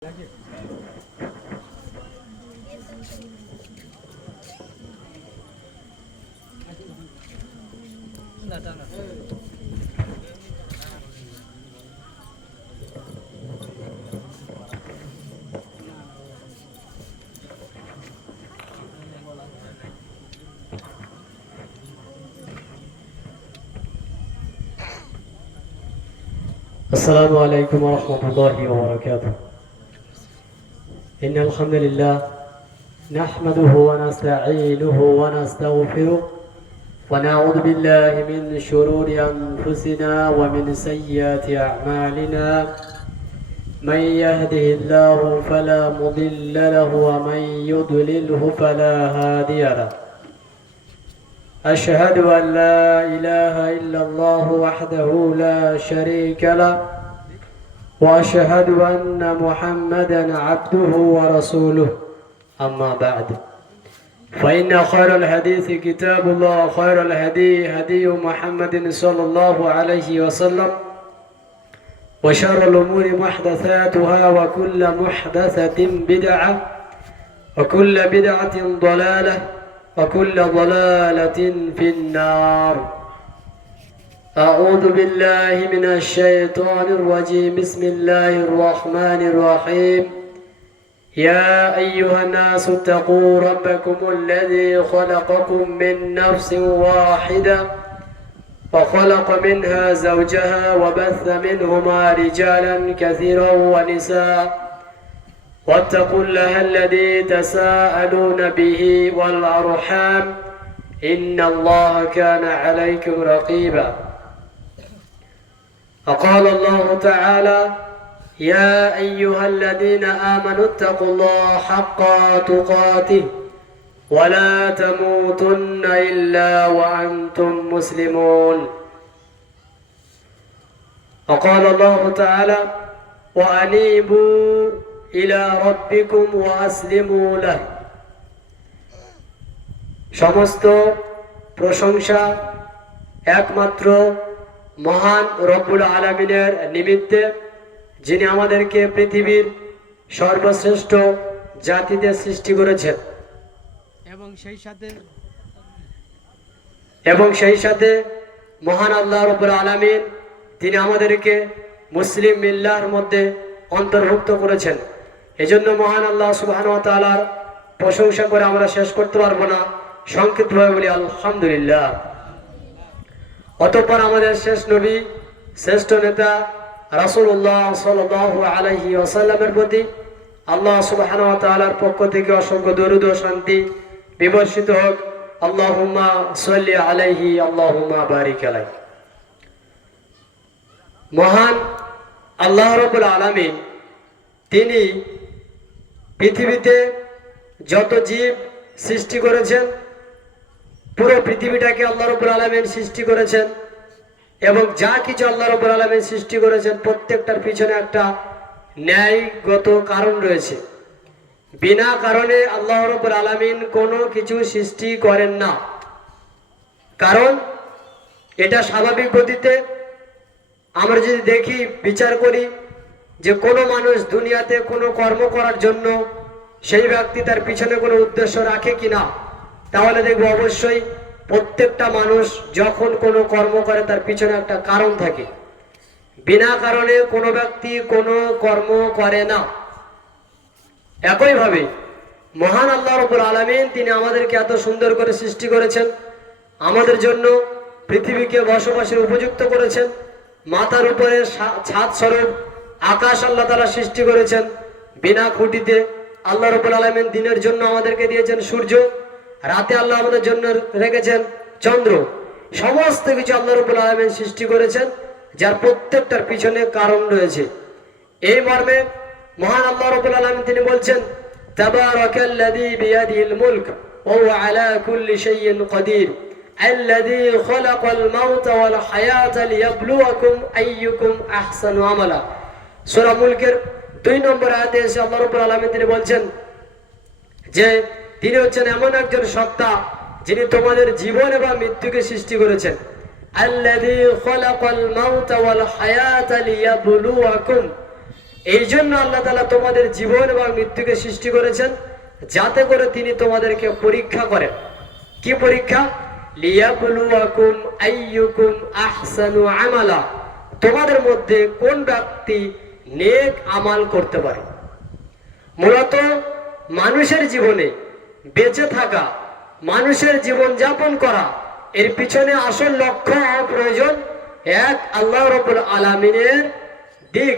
السلام عليكم ورحمة الله وبركاته. إن الحمد لله نحمده ونستعينه ونستغفره ونعوذ بالله من شرور أنفسنا ومن سيئات أعمالنا. من يهده الله فلا مضل له ومن يضلله فلا هادي له. أشهد أن لا إله إلا الله وحده لا شريك له وأشهد أن محمدا عبده ورسوله. أما بعد فإن خير الحديث كتاب الله خير الهدي هدي محمد صلى الله عليه وسلم وشر الأمور محدثاتها وكل محدثة بدعة وكل بدعة ضلالة وكل ضلالة في النار. أعوذ بالله من الشيطان الرجيم. بسم الله الرحمن الرحيم. يا أيها الناس اتقوا ربكم الذي خلقكم من نفس واحدة وخلق منها زوجها وبث منهما رجالا كثيرا ونساء واتقوا الله الذي تساءلون به والأرحام إن الله كان عليكم رقيبا. وقال الله تعالى يا أيها الذين آمنوا اتقوا الله حق تقاته ولا تموتن إلا وأنتم مسلمون. وقال الله تعالى وأنيبوا إلى ربكم وأسلموا له. সমস্ত প্রশংসা একমাত্র মহান রব্বুল আলামিনের নিমিত্তে, যিনি আমাদেরকে পৃথিবীর সর্বশ্রেষ্ঠ জাতিতে সৃষ্টি করেছেন এবং সেই সাথে মহান আল্লাহ রব্বুল আলামিন তিনি আমাদেরকে মুসলিম মিল্লাহর মধ্যে অন্তর্ভুক্ত করেছেন। এজন্য মহান আল্লাহ সুবহানাহু ওয়া তাআলার প্রশংসা করে আমরা শেষ করতে পারবো না। সংক্ষিপ্তভাবে বলি আলহামদুলিল্লাহ। অতঃপর আমাদের শেষ নবী, শ্রেষ্ঠ নেতা রাসূলুল্লাহ সাল্লাল্লাহু আলাইহি ওয়াসাল্লামের প্রতি আল্লাহ সুবহানাহু ওয়া তাআলার পক্ষ থেকে অসংখ্য দরুদ ও শান্তি বিবর্ষিত হোক। আল্লাহুম্মা সাল্লি আলাইহি আল্লাহুম্মা বারিক আলাইহি। মহান আল্লাহ রাব্বুল আলামিন তিনি পৃথিবীতে যত জীব সৃষ্টি করেছেন, পুরো পৃথিবীটাকে আল্লাহ রাব্বুল আলামিন সৃষ্টি করেছেন এবং যা কিছু আল্লাহ রাব্বুল আলামিন সৃষ্টি করেছেন প্রত্যেকটার পিছনে একটা ন্যায়গত কারণ রয়েছে। বিনা কারণে আল্লাহ রাব্বুল আলামিন কোনো কিছু সৃষ্টি করেন না, কারণ এটা স্বাভাবিক গতিতে আমরা যদি দেখি, বিচার করি যে কোনো মানুষ দুনিয়াতে কোনো কর্ম করার জন্য সেই ব্যক্তি তার পিছনে কোনো উদ্দেশ্য রাখে কিনা, তাহলে দেখবো অবশ্যই প্রত্যেকটা মানুষ যখন কোনো কর্ম করে তার পিছনে একটা কারণ থাকে। বিনা কারণে কোনো ব্যক্তি কোনো কর্ম করে না। একইভাবে মহান আল্লাহ রাব্বুল আলামিন তিনি আমাদেরকে এত সুন্দর করে সৃষ্টি করেছেন, আমাদের জন্য পৃথিবীকে বসবাসের উপযুক্ত করেছেন। মাথার উপরে ছাদ স্বরূপ আকাশ আল্লাহ তাআলা সৃষ্টি করেছেন বিনা খুঁটিতে। আল্লাহ রাব্বুল আলামিন দিনের জন্য আমাদেরকে দিয়েছেন সূর্য, রাতে আল্লাহ আমাদের জন্য রেখেছেন চন্দ্র। সমস্ত কিছু আল্লাহ রাব্বুল আলামিন সৃষ্টি করেছেন, যার প্রত্যেকটার পিছনে কারণ রয়েছে। এই মর্মে মহান আল্লাহ রাব্বুল আলামিন তিনি বলছেন তাবারাকাল্লাযী বিয়াদিহিল মুলক ওয়া হুয়া আলা কুল্লি শাইইন কাদির আল্লাযী খালাকাল মাউতা ওয়াল হায়াতা লিয়াবলুয়াকুম আইয়ুকুম আহসানু আমালা। সূরা মুলকের 2 নম্বর আয়াতে এসে আল্লাহ রাব্বুল আলামিন তিনি বলছেন যে তিনি হচ্ছেন এমন একজন সত্তা যিনি তোমাদের জীবন এবং মৃত্যুকে সৃষ্টি করেছেন। আল্লাযী খালাকাল মাউতা ওয়াল হায়াতা লিয়াবলুয়াকুম, এই জন্য আল্লাহ তাআলা তোমাদের জীবন এবং মৃত্যুকে সৃষ্টি করেছেন, যাতে করে তিনি তোমাদেরকে পরীক্ষা করেন। কি পরীক্ষা? লিয়াবলুয়াকুম আইয়ুকুম আহসানু আমালা, তোমাদের মধ্যে কোন ব্যক্তি নেক আমাল করতে পারে। মূলত মানুষের জীবনে বেঁচে থাকা, মানুষের জীবন যাপন করা, এর পিছনে আসল লক্ষ্য হওয়া প্রয়োজন এক আল্লাহ রাব্বুল আলামিনের দিক,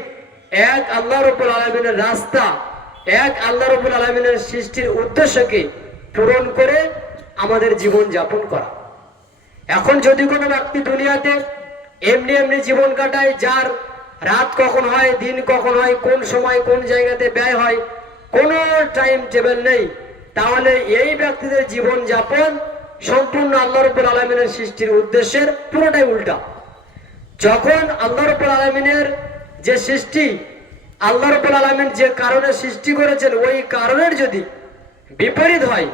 এক আল্লাহ রাব্বুল আলামিনের রাস্তা, এক আল্লাহ রাব্বুল আলামিনের সৃষ্টির উদ্দেশ্যকে পূরণ করে আমাদের জীবন যাপন করা। এখন যদি কোনো ব্যক্তি দুনিয়াতে এমনি এমনি জীবন কাটায়, যার রাত কখন হয়, দিন কখন হয়, কোন সময় কোন জায়গাতে ব্যয় হয়, কোনো টাইম টেবিল নেই, তাহলে এই ব্যক্তিদের জীবন যাপন সম্পূর্ণ আল্লাহ রাব্বুল আলামিনের সৃষ্টির উদ্দেশ্যের পুরোটাই উল্টা। যখন আল্লাহ রাব্বুল আলামিনের যে সৃষ্টি, আল্লাহ রাব্বুল আলামিন যে কারণে সৃষ্টি করেছেন, ওই কারণের যদি বিপরীত হয়,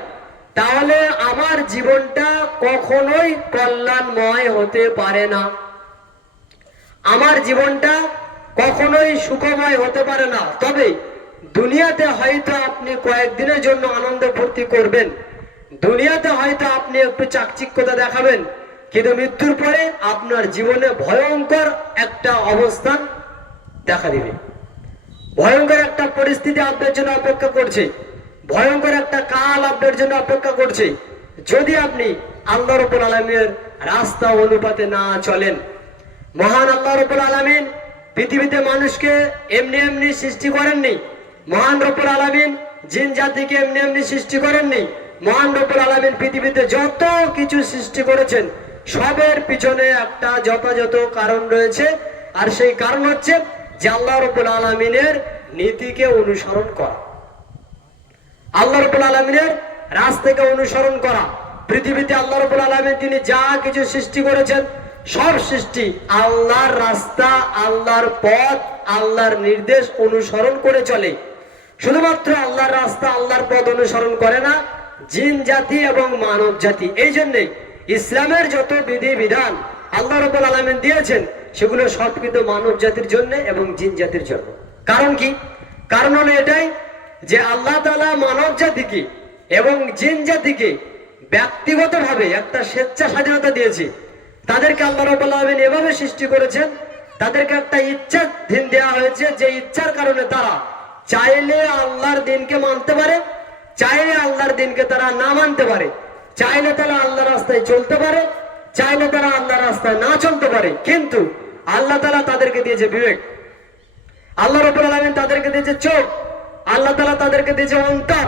তাহলে আমার জীবনটা কখনোই কল্যাণময় হতে পারে না, আমার জীবনটা কখনোই সুখময় হতে পারে না। তবে দুনিয়াতে হয়তো আপনি কয়েকদিনের জন্য আনন্দ ফুর্তি করবেন, দুনিয়াতে হয়তো আপনি একটু চাকচিক্যতা দেখাবেন, কিন্তু মৃত্যুর পরে আপনার জীবনে ভয়ঙ্কর একটা অবস্থান দেখা দিবে, ভয়ঙ্কর একটা পরিস্থিতি আপনার জন্য অপেক্ষা করছে, ভয়ঙ্কর একটা কাল আপনার জন্য অপেক্ষা করছে, যদি আপনি আল্লাহ রাব্বুল আলামিনের রাস্তা অনুপাতে না চলেন। মহান আল্লাহ রাব্বুল আলামিন পৃথিবীতে মানুষকে এমনি এমনি সৃষ্টি করেননি, মহান রব্বুল আলামিন জিন জাতিকে এমনি এমনি সৃষ্টি করেননি। মহান রব্বুল আলামিন পৃথিবীতে যত কিছু সৃষ্টি করেছেন, সবের পিছনে একটা যথাযথ কারণ রয়েছে, আর সেই কারণ হচ্ছে যে আল্লাহ রাব্বুল আলামিনের নীতিকে অনুসরণ করা, আল্লাহ রাব্বুল আলামিনের রাস্তাকে অনুসরণ করা। পৃথিবীতে আল্লাহ রাব্বুল আলামিন তিনি যা কিছু সৃষ্টি করেছেন, সব সৃষ্টি আল্লাহর রাস্তা, আল্লাহর পথ, আল্লাহর নির্দেশ অনুসরণ করে চলে। শুধুমাত্র আল্লাহর রাস্তা, আল্লাহর পথ অনুসরণ করে না জিন জাতি এবং মানব জাতি। এই জন্যে ইসলামের যত বিধি বিধান আল্লাহ রাব্বুল আলামিন দিয়েছেন, সেগুলো সব কিন্তু মানব জাতির জন্য এবং জিন জাতির জন্য। কারণ কি? কারণ হলো এটাই যে আল্লাহ তাআলা মানব জাতিকে এবং জিন জাতিকে ব্যক্তিগতভাবে একটা স্বেচ্ছা স্বাধীনতা দিয়েছে। তাদেরকে আল্লাহ রাব্বুল আলামিন এভাবে সৃষ্টি করেছেন, তাদেরকে একটা ইচ্ছা দিন দেওয়া হয়েছে, যে ইচ্ছার কারণে তারা চাইলে আল্লাহর দিনকে মানতে পারে, চাইলে আল্লাহর দিনকে তারা না মানতে পারে, চাইলে তারা আল্লাহর রাস্তায় চলতে পারে, চাইলে তারা আল্লাহর রাস্তায় না চলতে পারে। কিন্তু আল্লাহ তাআলা তাদেরকে দিয়েছে বিবেক, আল্লাহ রাব্বুল আলামিন তাদেরকে দিয়েছে চোখ, আল্লাহ তাআলা তাদেরকে দিয়েছে অন্তর।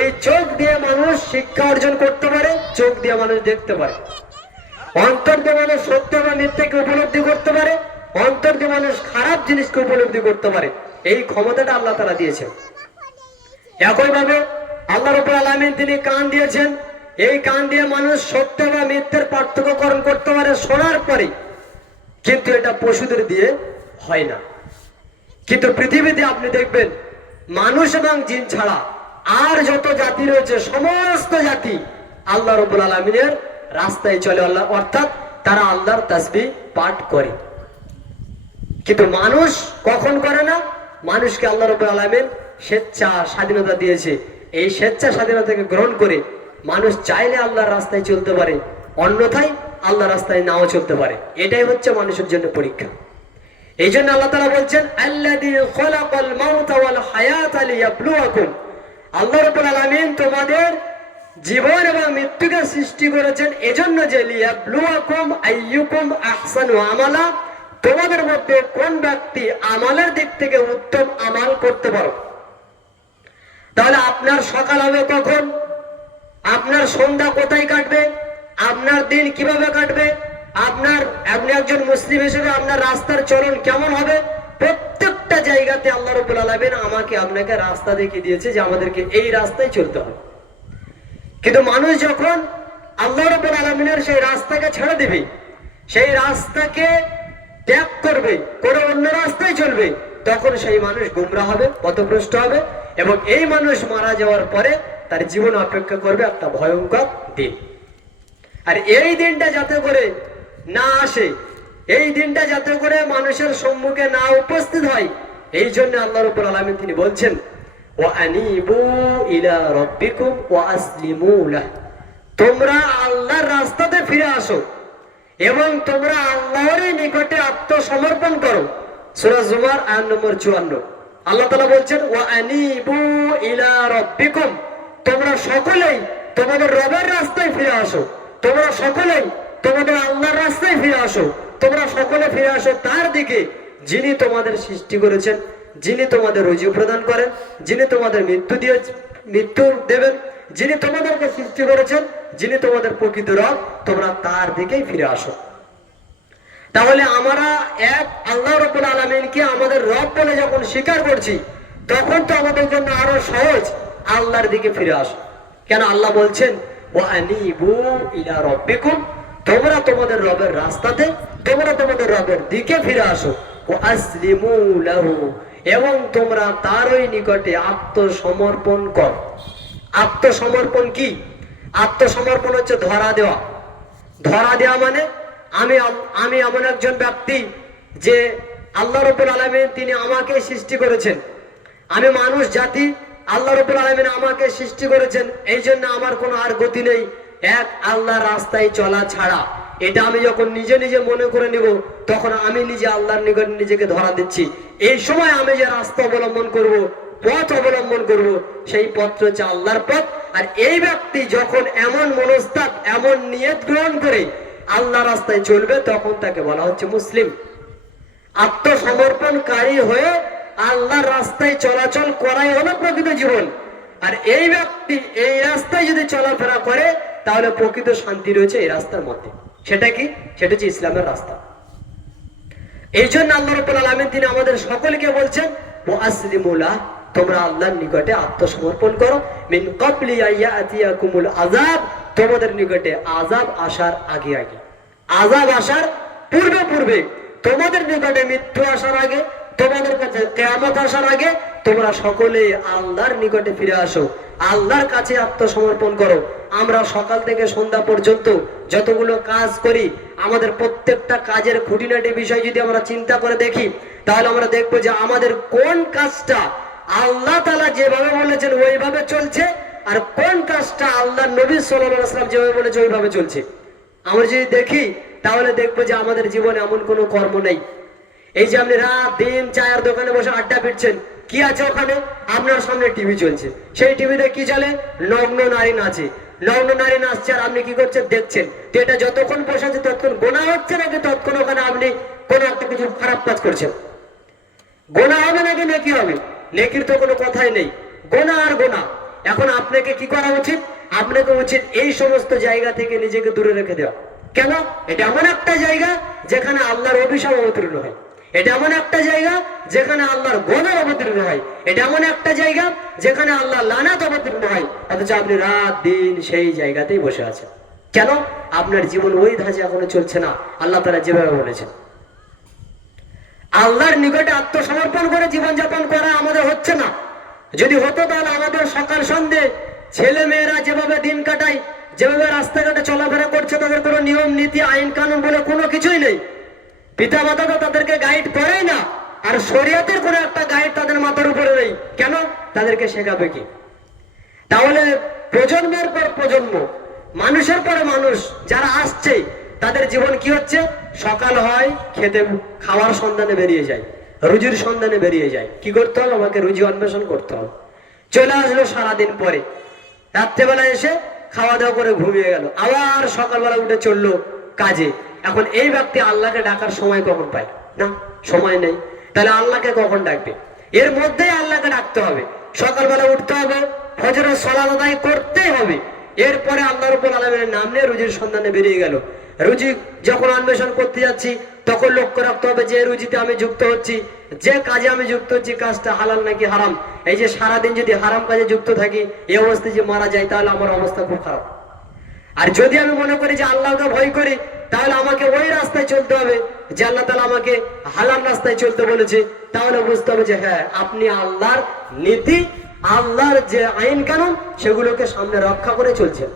এই চোখ দিয়ে মানুষ শিক্ষা অর্জন করতে পারে, চোখ দিয়ে মানুষ দেখতে পারে, অন্তর দিয়ে মানুষ সত্য বা মিথ্যাকে উপলব্ধি করতে পারে, অন্তর দিয়ে মানুষ খারাপ জিনিসকে উপলব্ধি করতে পারে। এই ক্ষমতাটা আল্লাহ তাআলা দিয়েছেন। একইভাবে আল্লাহ রাব্বুল আলামিন তিনি কান দিয়েছেন, এই কান দিয়ে মানুষ সত্য বা মিথ্যার পার্থক্যকরণ করতে পারে শোনার পরে, কিন্তু এটা পশুদের দিয়ে হয় না। কিন্তু পৃথিবীতে আপনি দেখবেন মানুষ এবং জিন ছাড়া আর যত জাতি রয়েছে, সমস্ত জাতি আল্লাহ রাব্বুল আলামিনের রাস্তায় চলে, আল্লাহ অর্থাৎ তারা আল্লাহর তাসবিহ পাঠ করে। কিন্তু মানুষ কখন করে না? মানুষকে আল্লাহ রাব্বুল আলামিন স্বেচ্ছা স্বাধীনতা দিয়েছে, এই স্বেচ্ছা স্বাধীনতাকে গ্রহণ করে মানুষ চাইলে আল্লাহর রাস্তায় চলতে পারে, অন্যথায় আল্লাহর রাস্তায় নাও চলতে পারে। এটাই হচ্ছে মানুষের জন্য পরীক্ষা। এই জন্য আল্লাহ তাআলা বলছেন আল্লাযী খালাকাল মাউতা ওয়াল হায়াতা লিয়াবলুয়াকুম, আল্লাহ রাব্বুল আলামিন তোমাদের জীবন এবং মৃত্যুকে সৃষ্টি করেছেন এজন্য যে লিয়াবলুয়াকুম আইয়ুকুম আহসানু আমালা, তোমাদের মধ্যে কোন ব্যক্তি আমালের দিক থেকে উত্তম আমাল করতে পারো। তাহলে আপনার সকাল হবে কখন, আপনার সন্ধ্যা কোথায় কাটবে, আপনার দিন কিভাবে কাটবে, আপনি একজন মুসলিম হিসেবে আপনার রাস্তার চলন কেমন হবে, প্রত্যেকটা জায়গাতে আল্লাহ রাব্বুল আলামিন আমাকে আপনাকে রাস্তা দেখিয়ে দিয়েছে যে আমাদেরকে এই রাস্তায় চলতে হবে। কিন্তু মানুষ যখন আল্লাহ রাব্বুল আলামিনের সেই রাস্তাকে ছেড়ে দিবে, সেই রাস্তাকে ত্যাগ করবে, করে অন্য রাস্তায় চলবে, তখন সেই মানুষ গুমরা হবে, পথভ্রষ্ট হবে, এবং এই মানুষ মারা যাওয়ার পরে তার জীবন অপেক্ষা করবে একটা ভয়ঙ্কর দিন। আর এই দিনটা যাতে করে না আসে, এই দিনটা যাতে করে মানুষের সম্মুখে না উপস্থিত হয়, এই জন্য আল্লাহ রাব্বুল আলামিন তিনি বলছেন ওয়া আনিবু ইলা রাব্বিকুম ওয়া আসলিমু লাহ, তোমরা আল্লাহর রাস্তাতে ফিরে আসো এবং তোমরা আল্লাহর নিকটে আত্মসমর্পণ করো। সূরা জুমার আয়াত নম্বর 54 আল্লাহ তাআলা বলছেন ওয়া আনিবু ইলা রাব্বিকুম, তোমরা সকলেই তোমাদের রবের রাস্তায় ফিরে আসো, তোমরা সকলেই তোমাদের আল্লাহর রাস্তায় ফিরে আসো, তোমরা সকলে ফিরে আসো তার দিকে যিনি তোমাদের সৃষ্টি করেছেন, যিনি তোমাদের রুজি প্রদান করেন, যিনি তোমাদের মৃত্যু দেবেন, যিনি তোমাদেরকে সৃষ্টি করেছেন, যিনি তোমাদের প্রকৃত রব, তোমরা তার দিকেই ফিরে আসো। তাহলে আমরা এক আল্লাহ রাব্বুল আলামিনকে আমাদের রব বলে যখন স্বীকার করছি, তখন তো আমাদের জন্য আরো সহজ আল্লাহর দিকে ফিরে আসো। কেন আল্লাহ বলছেন ওয়া আনিবু ইলা রাব্বিকুম, তোমরা তোমাদের রবের রাস্তাতে, তোমরা তোমাদের রবের দিকে ফিরে আসো, ওয়া আসলিমু লাহু, এবং তোমরা তারই নিকটে আত্মসমর্পণ কর। আত্মসমর্পণ কি? আত্মসমর্পণ হচ্ছে ধরা দেওয়া। ধরা দেওয়া মানে আমি এমন একজন ব্যক্তি যে আল্লাহ রাব্বুল আলামিন তিনি আমাকে সৃষ্টি করেছেন, আমি মানুষ জাতি, আল্লাহ রাব্বুল আলামিন আমাকে সৃষ্টি করেছেন, এই জন্য আমার কোনো আর গতি নেই এক আল্লাহর রাস্তায় চলা ছাড়া। এটা আমি যখন নিজে নিজে মনে করে নিব, তখন আমি নিজে আল্লাহর নিকট নিজেকে ধরা দিচ্ছি। এই সময় আমি যে রাস্তা অবলম্বন করব, পথ অবলম্বন করব, সেই পথ হচ্ছে আল্লাহর পথ। আর এই ব্যক্তি যখন এমন মনস্তাব, এমন নিয়ত গ্রহণ করে আল্লাহ রাস্তায় চলবে, তখন তাকে বলা হচ্ছে মুসলিম। আত্মসমর্পণকারী হয়ে আল্লাহর রাস্তায় চলাচল করাই হলো প্রকৃত জীবন। আর এই ব্যক্তি এই রাস্তায় যদি চলাফেরা করে, তাহলে প্রকৃত শান্তি রয়েছে এই রাস্তার মধ্যে। সেটা কি? সেটা হচ্ছে ইসলামের রাস্তা। এই জন্য আল্লাহ রাব্বুল আলামিন তিনি আমাদের সকলকে বলছেন ওয়া আসলিমু লাহ, তোমরা আল্লাহর নিকটে আত্মসমর্পণ করো, মিন ক্বাবলি আয়াতিয়াকুমুল আযাব, তোমাদের নিকটে আযাব আসার আগে আগে, আযাব আসার পূর্বে পূর্বে, তোমাদের নিকটে মৃত্যু আসার আগে, তোমাদের কাছে কিয়ামত আসার আগে তোমরা সকলে আল্লাহর নিকটে ফিরে আসো, আল্লাহর কাছে আত্মসমর্পণ করো। আমরা সকাল থেকে সন্ধ্যা পর্যন্ত যতগুলো কাজ করি, আমাদের প্রত্যেকটা কাজের খুঁটিনাটি বিষয় যদি আমরা চিন্তা করে দেখি, তাহলে আমরা দেখবো যে আমাদের কোন কাজটা আল্লাহ তাআলা যেভাবে বলেছেন ওইভাবে চলছে, আর কোন কাজটা আল্লাহ নবী সাল্লাল্লাহু আলাইহি ওয়াসাল্লাম যেভাবে বলেছে ওইভাবে চলছে। আমরা যদি দেখি, তাহলে দেখবো যে আমাদের জীবনে এমন কোনো কর্ম নেই। এই যে আপনি রাত দিন চায়ের দোকানে বসে আড্ডা পিটছেন, কি আছে ওখানে? আপনার সামনে টিভি চলছে, সেই টিভিতে কি চলে? নগ্ন নারী নাচে, নগ্ন নারী নাচছে, আর আপনি কি করছেন? দেখছেন। তো এটা যতক্ষণ বসে আছে ততক্ষণ গোনা হচ্ছে নাকি ততক্ষণ ওখানে আপনি কোনো একটা কিছু খারাপ কাজ করছেন? গোনা হবে নাকি নেকি হবে? নেকির তো কোনো কথাই নেই, গোনা আর গোনা। এখন আপনাকে কি করা উচিত? আপনাকে উচিত এই সমস্ত জায়গা থেকে নিজেকে দূরে রেখে দেওয়া। কেন? এটা এমন একটা জায়গা যেখানে আল্লাহর অভিশাপ অবতীর্ণ হয়, এটা এমন একটা জায়গা যেখানে আল্লাহর গজব অবতীর্ণ হয়, এটা এমন একটা জায়গা যেখানে আল্লাহ লানাত অবতীর্ণ হয়, অথচ আপনি রাত দিন সেই জায়গাতেই বসে আছেন। কেন? আপনার জীবন ওই ধাঁচে এখনো চলছে না আল্লাহ তাআলা যেভাবে বলেছেন। আল্লাহর নিকটে আত্মসমর্পণ করে জীবনযাপন করা আমাদের হচ্ছে না। যদি হতো তাহলে আমাদের সকাল সন্ধ্যে ছেলে মেয়েরা যেভাবে দিন কাটায়, যেভাবে রাস্তাঘাটে চলাফেরা করছে, তাদের কোনো নিয়ম নীতি আইন কানুন বলে কোনো কিছুই নেই। পিতা মাতা তো তাদেরকে গাইড করেই না, আর শরীয়তের কোনো একটা গাইড তাদের মাথার উপরে নেই। কেন? তাদেরকে শেখাবে কি? তাহলে প্রজন্মের পর প্রজন্ম, মানুষের পরে মানুষ যারা আসছে, তাদের জীবন কি হচ্ছে? সকাল হয়, খেতে খাওয়ার সন্ধানে বেরিয়ে যায়, রুজির সন্ধানে বেরিয়ে যায়। কি করতে হবে? আমাকে রুজি অন্বেষণ করতে হবে। চলে আসলো সারাদিন পরে, রাত্রেবেলা এসে খাওয়া দাওয়া করে ঘুমিয়ে গেল, আবার সকালবেলা উঠে চললো কাজে। এখন এই ব্যক্তি আল্লাহকে ডাকার সময় কখন পায়? না, সময় নেই। তাহলে আল্লাহকে কখন ডাকবে? এর মধ্যেই আল্লাহকে ডাকতে হবে। সকালবেলা উঠতে হবে, ফজরের সালাত আদায় করতেই হবে, এরপরে আল্লাহ রাব্বুল আলামিনের নাম নিয়ে রুজির সন্ধানে বেরিয়ে গেল। রুজি যখন অন্বেষণ করতে যাচ্ছি, তখন লক্ষ্য রাখতে হবে যে রুজিতে আমি যুক্ত হচ্ছি, যে কাজে আমি যুক্ত হচ্ছি, কাজটা হালাল নাকি হারাম। এই যে সারাদিন যদি হারাম কাজে যুক্ত থাকি, এই অবস্থায় যে মারা যায়, তাহলে আমার অবস্থা খুব খারাপ। আর যদি আমি মনে করি যে আল্লাহকে ভয় করি, তাহলে আমাকে ওই রাস্তায় চলতে হবে যে আল্লাহ তাআলা আমাকে হালাল রাস্তায় চলতে বলেছে। তাহলে বুঝতে হবে যে হ্যাঁ, আপনি আল্লাহর নীতি, আল্লাহর যে আইন কানুন, সেগুলোকে সামনে রক্ষা করে চলছেন।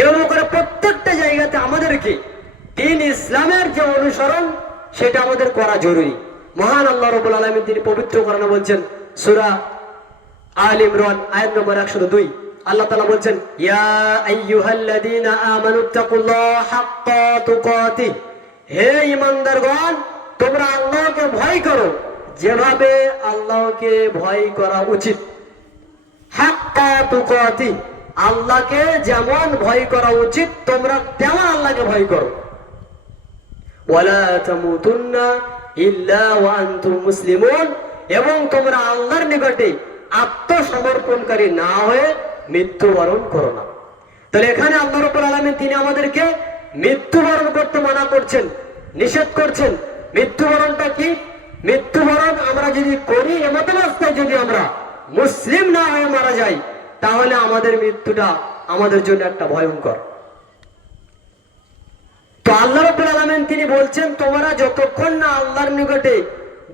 এরকম করে প্রত্যেকটা জায়গাতে আমাদেরকে দিন ইসলামের যে অনুসরণ, সেটা আমাদের করা জরুরি। মহান আল্লাহ রাব্বুল আলামিন তিনি পবিত্র কোরআনে বলছেন, সূরা আল ইমরান আয়াত নম্বর 102, আল্লাহ তাআলা বলছেন, ইয়া আইয়ুহাল্লাযীনা আমানুত্তাকুল্লাহা হাক্কা তুকাতিহ, হে ঈমানদারগণ তোমরা আল্লাহকে ভয় করো যেভাবে আল্লাহকে ভয় করা উচিত। হাক্কা তুকাতিহ, আল্লাহকে যেমন ভয় করা উচিত তোমরা তেমন আল্লাহকে ভয় করো। ওয়ালা তামুতুন্না ইল্লা ওয়া আনতুম মুসলিমুন, এবং তোমরা আল্লাহর নিকটে আত্মসমর্পণকারী না হয়ে মৃত্যুবরণ করো না। তাহলে এখানে আল্লাহ রাব্বুল আলামিন তিনি আমাদেরকে মৃত্যুবরণ করতে মানা করছেন, নিষেধ করছেন। মৃত্যুবরণটা কি? মৃত্যুবরণ আমরা যদি করি, এমত অবস্থায় যদি আমরা মুসলিম না হয়ে মারা যাই, তাহলে আমাদের মৃত্যুটা আমাদের জন্য একটা ভয়ঙ্কর। তো আল্লাহ রাব্বুল আলামিন তিনি বলছেন, তোমরা যতক্ষণ না আল্লাহর নিকটে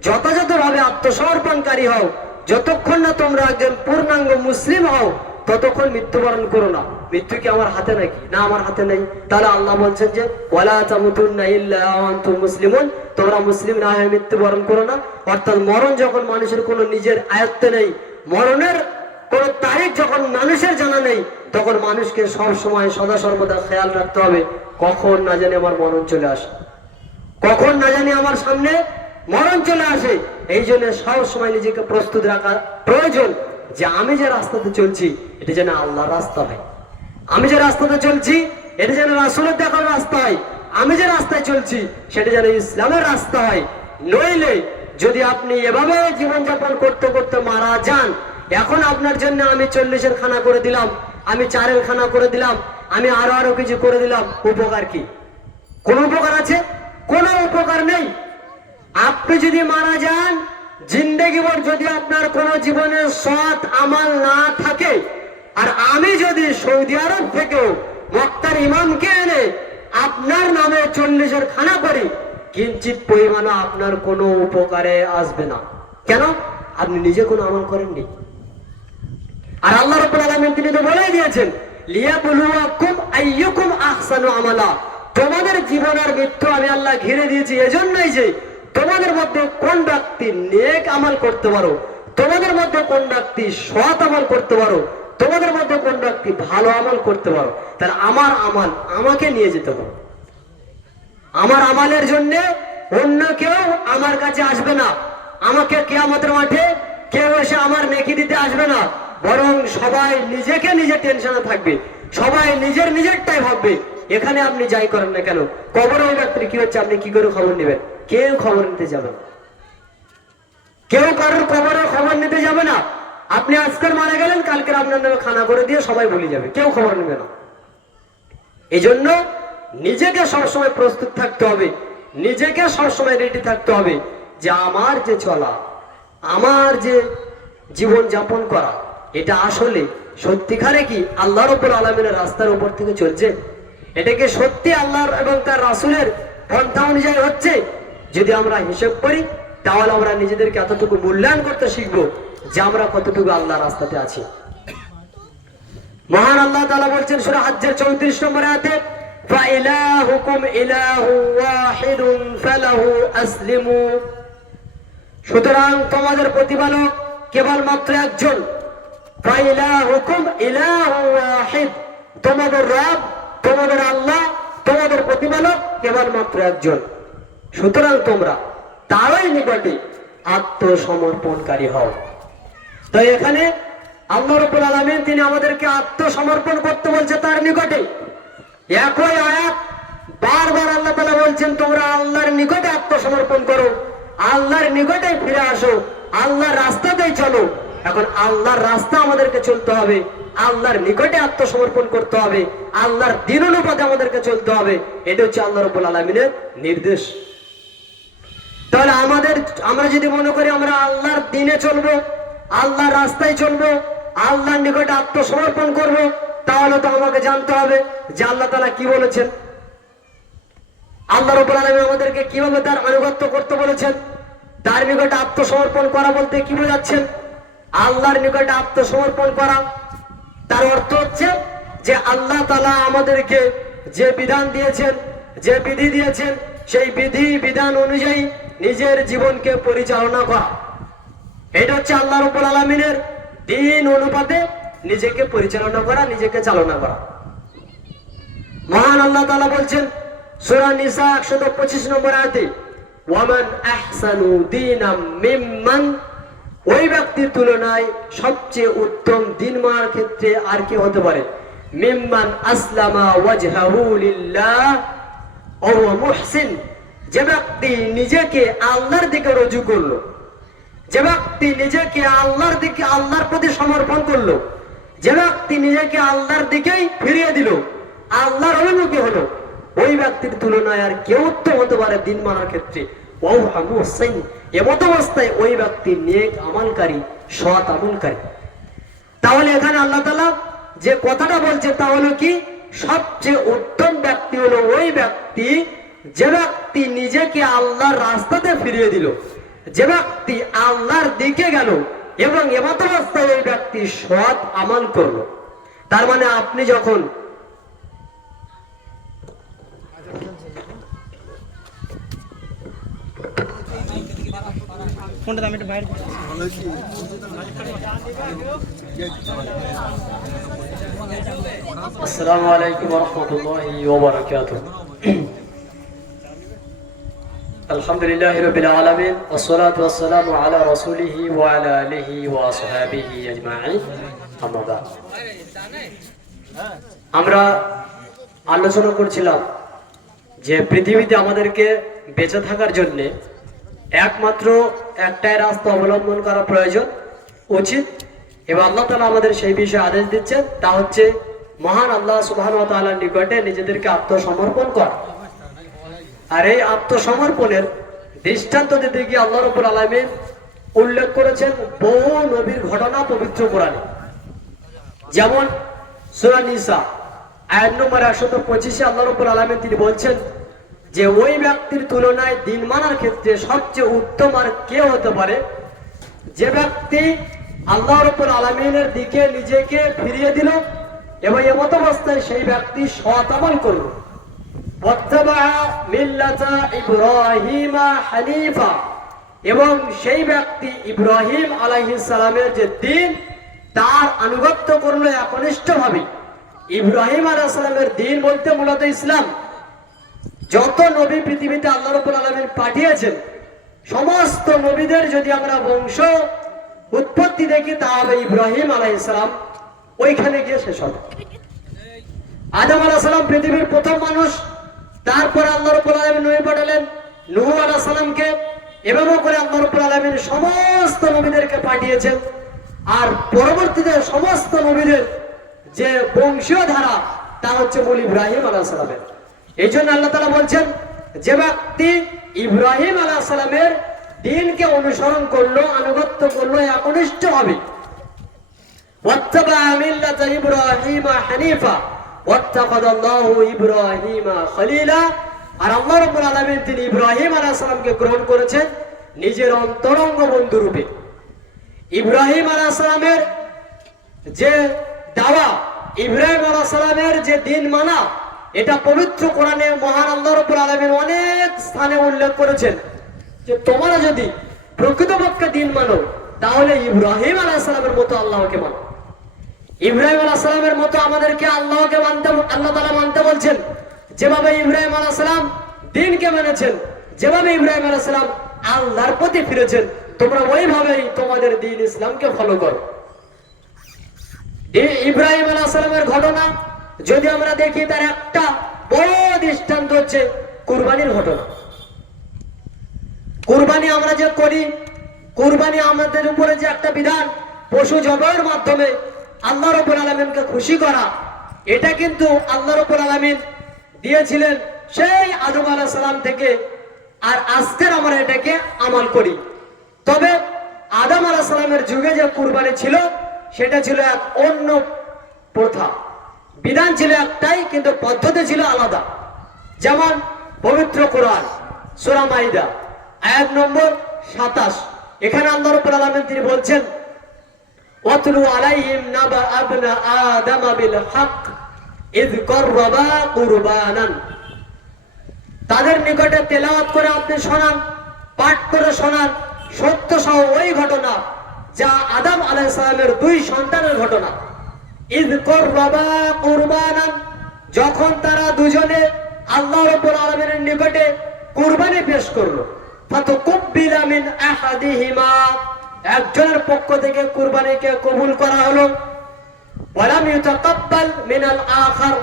যথাযথভাবে আত্মসমর্পণকারী হও, যতক্ষণ না তোমরা একজন পূর্ণাঙ্গ মুসলিম হও, ততক্ষণ মৃত্যুবরণ করো না। মৃত্যু কি আমার হাতে নাকি? না, আমার হাতে নেই। তাহলে আল্লাহ বলছেন যে ওয়ালা তামুতুন্না ইল্লা ওয়া আনতুম মুসলিমুন, তোমরা মুসলিম না হয়ে মৃত্যুবরণ করো না। অর্থাৎ মরণ যখন মানুষের কোনো নিজের আয়ত্তে নেই, মরণের কোন তারিখ যখন মানুষের জানা নেই, তখন মানুষকে সব সময় সদা সর্বদা খেয়াল রাখতে হবে, কখন না জানি আমার মরণ চলে আসে, কখন না জানি আমার সামনে মরণ চলে আসে। এই জন্য সব সময় নিজেকে প্রস্তুত রাখা প্রয়োজন যে আমি যে রাস্তাতে চলছি এটা যেন আল্লাহর রাস্তা হয়, আমি যে রাস্তাতে চলছি এটা যেন রাসূলের দেখার রাস্তা হয়, আমি যে রাস্তায় চলছি সেটা যেন ইসলামের রাস্তা হয়। নইলে যদি আপনি এভাবে জীবনযাপন করতে করতে মারা যান, এখন আপনার জন্য আমি 40-এর খানা করে দিলাম, আমি 4-এর খানা করে দিলাম, আমি আরো কিছু করে দিলাম, উপকার কি? কোন উপকার আছে? কোন উপকার নেই। আপনি যদি মারা যান, জিন্দেগিভর যদি আপনার কোন জীবনের সৎ আমাল না থাকে, আর আমি যদি সৌদি আরব থেকেও মক্কার ইমামকে এনে আপনার নামে 40-এর খানা করি, কিঞ্চিত পরিমাণ আপনার কোনো উপকারে আসবে না। কেন? আপনি নিজে কোনো আমল করেননি। আর আল্লাহ রাব্বুল আলামিন তিনি তো বলেই দিয়েছেন, লিয়াবলুয়াকুম আইয়ুকুম আহসানু আমালা, তোমাদের জীবন আর মৃত্যু আমি আল্লাহ ঘিরে দিয়েছি এজন্যই যে তোমাদের মধ্যে কোন ব্যক্তি নেক আমল করতে পারো, তোমাদের মধ্যে কোন ব্যক্তি সৎ আমল করতে পারো, তোমাদের মধ্যে কোন ব্যক্তি ভালো আমল করতে পারো। তাহলে আমার আমল আমাকে নিয়ে যেতে হবে। আমার আমলের জন্য অন্য কেউ আমার কাছে আসবে না। আমাকে কিয়ামতের মাঠে কেউ এসে আমার নেকি দিতে আসবে না, বরং সবাই নিজেকে নিজে টেনশনে থাকবে, সবাই নিজের নিজেরটাই ভাববে। এখানে আপনি যাই করেন না কেন, কবরে ওই ব্যক্তির কি হচ্ছে আপনি কি করে খবর নেবেন? কেউ খবর নিতে যাবে না, কেউ কারোর কবরে খবর নিতে যাবে না। আপনি আজকের মারা গেলেন, কালকে আপনার নামে খানা করে দিয়ে সবাই ভুলে যাবে, কেউ খবর নেবে না। এই জন্য নিজেকে সবসময় প্রস্তুত থাকতে হবে, নিজেকে সবসময় রেডি থাকতে হবে যে আমার যে চলা, আমার যে জীবন যাপন করা, এটা আসলে সত্যিকারে কি আল্লাহ রাব্বুল আলামিনের রাস্তার উপর থেকে চলছে? এটা কি সত্যি আল্লাহর এবং তার রাসূলের পন্থা অনুযায়ী হচ্ছে? যদি আমরা হিসাব করি, তাহলে আমরা নিজেদেরকে এতটুকু মূল্যায়ন করতে শিখবো যে আমরা কতটুকু আল্লাহর রাস্তাতে আছি। মহান আল্লাহ তাআলা বলছেন সূরা হজ্জের 34 নম্বর আয়াতে, ফাইলাহুকুম ইলাহু ওয়াহিদুন ফালাহু আসলিমু, সুতরাং তোমাদের প্রতিপালক কেবলমাত্র একজন। ফাইলাহুকুম ইলাহু ওয়াহিদ, তোমাদের রব, তোমাদের আল্লাহ, তোমাদের প্রতিপালক কেবলমাত্র একজন। সুতরাং তোমরা তারই নিকটে আত্মসমর্পণকারী হও। তাই এখানে আল্লাহ রাব্বুল আলামিন তিনি আমাদেরকে আত্মসমর্পণ করতে বলছে তার নিকটে। একই আয়াত বারবার আল্লাহ তাআলা বলছেন তোমরা আল্লাহর নিকটে আত্মসমর্পণ করো, আল্লাহর নিকটে ফিরে আসো, আল্লাহর রাস্তাতেই চলো। এখন আল্লাহর রাস্তা আমাদেরকে চলতে হবে, আল্লাহর নিকটে আত্মসমর্পণ করতে হবে, আল্লাহর দ্বীন অনুপাতে আমাদেরকে চলতে হবে। এটা হচ্ছে আল্লাহ রাব্বুল আলামিনের নির্দেশ। তাহলে আমরা যদি মনে করি আমরা আল্লাহর দ্বীনে চলবো, আল্লাহর রাস্তায় চলবো, আল্লাহর নিকটে আত্মসমর্পণ করব, তাহলে তো আমাকে জানতে হবে যে আল্লাহ তাআলা কি বলেছেন, আল্লাহ রাব্বুল আলামিন আমাদেরকে কিভাবে তার আনুগত্য করতে বলেছেন, তার নিকটে আত্মসমর্পণ করা বলতে কি বোঝাচ্ছেন? আল্লাহর নিকটে আত্মসমর্পণ করা তার অর্থ হচ্ছে যে আল্লাহ তাআলা আমাদেরকে যে বিধান দিয়েছেন, যে বিধি দিয়েছেন, সেই বিধি বিধান অনুযায়ী নিজের জীবনকে পরিচালনা করা। এটা হচ্ছে আল্লাহ রাব্বুল আলামিনের দিন অনুপাতে নিজেকে পরিচালনা করা, নিজেকে চালনা করা। মহান আল্লাহ তাআলা বলছেন সূরা নিসা 125 নম্বর আয়াতে, ওয়ামান আহসানু দীনাম মিম্মান, ওই ব্যক্তির তুলনায় সবচেয়ে উত্তম দিন মানার ক্ষেত্রে আর কি হতে পারে, মিম্মান আসলামা ওয়াজহাহু লিল্লাহ ওয়া হুয়া মুহসিন, যে ব্যক্তি নিজেকে আল্লাহর দিকে রুজু করলো, যে ব্যক্তি নিজেকে আল্লাহর দিকে, আল্লাহর প্রতি সমর্পণ করলো, যে ব্যক্তি নিজেকে আল্লাহর দিকেই ফিরিয়ে দিল, আল্লাহর অভিমুখী হলো, ওই ব্যক্তির তুলনায় আর কেউ উত্তম হতে পারে দিন মানার ক্ষেত্রে। ওয়া হুয়া মুহসিন, এমত অবস্থায় ওই ব্যক্তি নেক আমলকারী, সৎ আমলকারী। তাহলে এখানে আল্লাহ তাআলা যে কথাটা বলছে তা হলো কি, সবচেয়ে উত্তম ব্যক্তি হলো ওই ব্যক্তি যে ব্যক্তি নিজেকে আল্লাহর রাস্তাতে ফিরিয়ে দিল, যে ব্যক্তি আল্লাহর দিকে গেল এবং এমত অবস্থায় ওই ব্যক্তি সৎ আমল করলো। তার মানে আপনি যখন আসসালামু আলাইকুম ওয়া রাহমাতুল্লাহি ওয়া বারাকাতুহু। আলহামদুলিল্লাহি রাব্বিল আলামিন ওয়াস সালাতু ওয়াস সালামু আলা রাসূলিহি ওয়া আলা আলিহি ওয়া আসহাবিহি আজমাইন, আম্মা বা'দ। আমরা আলোচনা করছিলাম যে পৃথিবীতে আমাদেরকে বেঁচে থাকার জন্য একমাত্র একটাই রাস্তা অবলম্বন করা প্রয়োজন, উচিত, এবং আল্লাহ তাআলা আমাদের সেই বিষয়ে আদেশ দিচ্ছেন, তা হচ্ছে মহান আল্লাহ সুবহানাহু ওয়া তাআলার নিকটে নিজেদেরকে আত্মসমর্পণ করা। আর এই আত্মসমর্পণের দৃষ্টান্ত দিতে গিয়ে আল্লাহ রাব্বুল আলামিন উল্লেখ করেছেন বহু নবীর ঘটনা পবিত্র কোরআনে। যেমন সূরা নিসা আয়াত নম্বর 125 আল্লাহ রাব্বুল আলামিন তিনি বলছেন যে ওই ব্যক্তির তুলনায় দিন মানার ক্ষেত্রে সবচেয়ে উত্তম আর কে হতে পারে, যে ব্যক্তি আল্লাহ রাব্বুল আলামিনের দিকে নিজেকে ফিরিয়ে দিল এবং এমত অবস্থায় সেই ব্যক্তি সৎ আমল করল। এবং সেই ব্যক্তি ইব্রাহিম আলাইহিস সালামের যে দিন তার আনুগত্য করলো একনিষ্ঠভাবে। ইব্রাহিম আলাইহিস সালামের দিন বলতে মূলত ইসলাম। যত নবী পৃথিবীতে আল্লাহ রাব্বুল আলামিন পাঠিয়েছেন, সমস্ত নবীদের যদি আমরা বংশ উৎপত্তি দেখি তাহলে ইব্রাহিম আলাইহিস সালাম ওইখানে গিয়ে শেষ হবে। আদম আলাইহিস সালাম পৃথিবীর প্রথম মানুষ, তারপর আল্লাহ রাব্বুল আলামিন নবী পাঠালেন নূহ আলাইহিস সালামকে, এভাবে করে আল্লাহ রাব্বুল আলামিন সমস্ত নবীদেরকে পাঠিয়েছেন। আর পরবর্তীতে সমস্ত নবীদের যে বংশীয় ধারা তা হচ্ছে মূল ইব্রাহিম আলাইহিস সালামের। এই জন্য আল্লাহ তাআলা বলছেন যে ব্যক্তি ইব্রাহিম আলাইহিস সালামের দিনকে অনুসরণ করলো, আনুগত্য করলো একনিষ্ঠ হবে, ওয়াত্তাবা মিল্লাতা ইব্রাহিম হানিফা ওয়াত্তাখাযাল্লাহু ইব্রাহিমা খলিলা। আর আল্লাহ রাব্বুল আলামিন তিনি ইব্রাহিম আলাইহিস সালামকে গ্রহণ করেছেন নিজের অন্তরঙ্গ বন্ধু রূপে। ইব্রাহিম আলাইহিস সালামের যে দাওয়া, ইব্রাহিম আলাইহিস সালামের যে দিন মানা, এটা পবিত্র কোরআনে মহান আল্লাহ রাব্বুল আলামিন অনেক স্থানে উল্লেখ করেছেন যে তোমরা যদি প্রকৃতপক্ষে দিন মানো তাহলে ইব্রাহিম আলাইহিস সালামের মতো আল্লাহকে মানো। ইব্রাহিম আলাইহিস সালামের মতো আমাদেরকে আল্লাহকে মানতে, আল্লাহ তাআলা মানতে বলছেন। যেভাবে ইব্রাহিম আলাইহিস সালাম দিনকে মেনেছেন, যেভাবে ইব্রাহিম আলাইহিস সালাম আল্লাহর প্রতি ফিরেছেন, তোমরা ওইভাবেই তোমাদের দিন ইসলামকে ফলো করো। ইব্রাহিম আলাইহিস সালামের ঘটনা যদি আমরা দেখি, তার একটা বড় দৃষ্টান্ত হচ্ছে কুরবানির ঘটনা। কুরবানি আমরা যে করি, কুরবানি আমাদের উপরে যে একটা বিধান, পশু জবাইয়ের মাধ্যমে আল্লাহ রাব্বুল আলামিনকে খুশি করা, এটা কিন্তু আল্লাহ রাব্বুল আলামিন দিয়েছিলেন সেই আদম আলাইহিস সালাম থেকে। আর আজকের আমরা এটাকে আমল করি। তবে আদম আলাইহিস সালামের যুগে যে কুরবানি ছিল সেটা ছিল এক অন্য প্রথা, বিধান ছিল একটাই, কিন্তু পদ্ধতি ছিল আলাদা। যেমন পবিত্র কোরআন সূরা মাইদা আয়াত নম্বর 27, এখানে আল্লাহ রাব্বুল আলামিন তিনি বলছেন ওয়াতলু আলাইহিম নাবা আবনা আদম বিল হক ইয করবা কুরবানান। তাদের নিকটে তেলাওয়াত করে আপনি শোনান পাঠ করে শোনান সত্য সহ ওই ঘটনা যা আদম আলাইহিস সালামের দুই সন্তানের ঘটনা। ইয কুরবা কুরবানান, যখন তারা দুজনে আল্লাহ রাব্বুল আলামিনের নিকটে কুরবানি পেশ করলো, ফাতুকুব্বিলা মিন আহাদিহিমা, একজনের পক্ষ থেকে কুরবানিকে কবুল করা হলো, ওয়ালাম ইউতাকাব্বাল মিনাল আখার,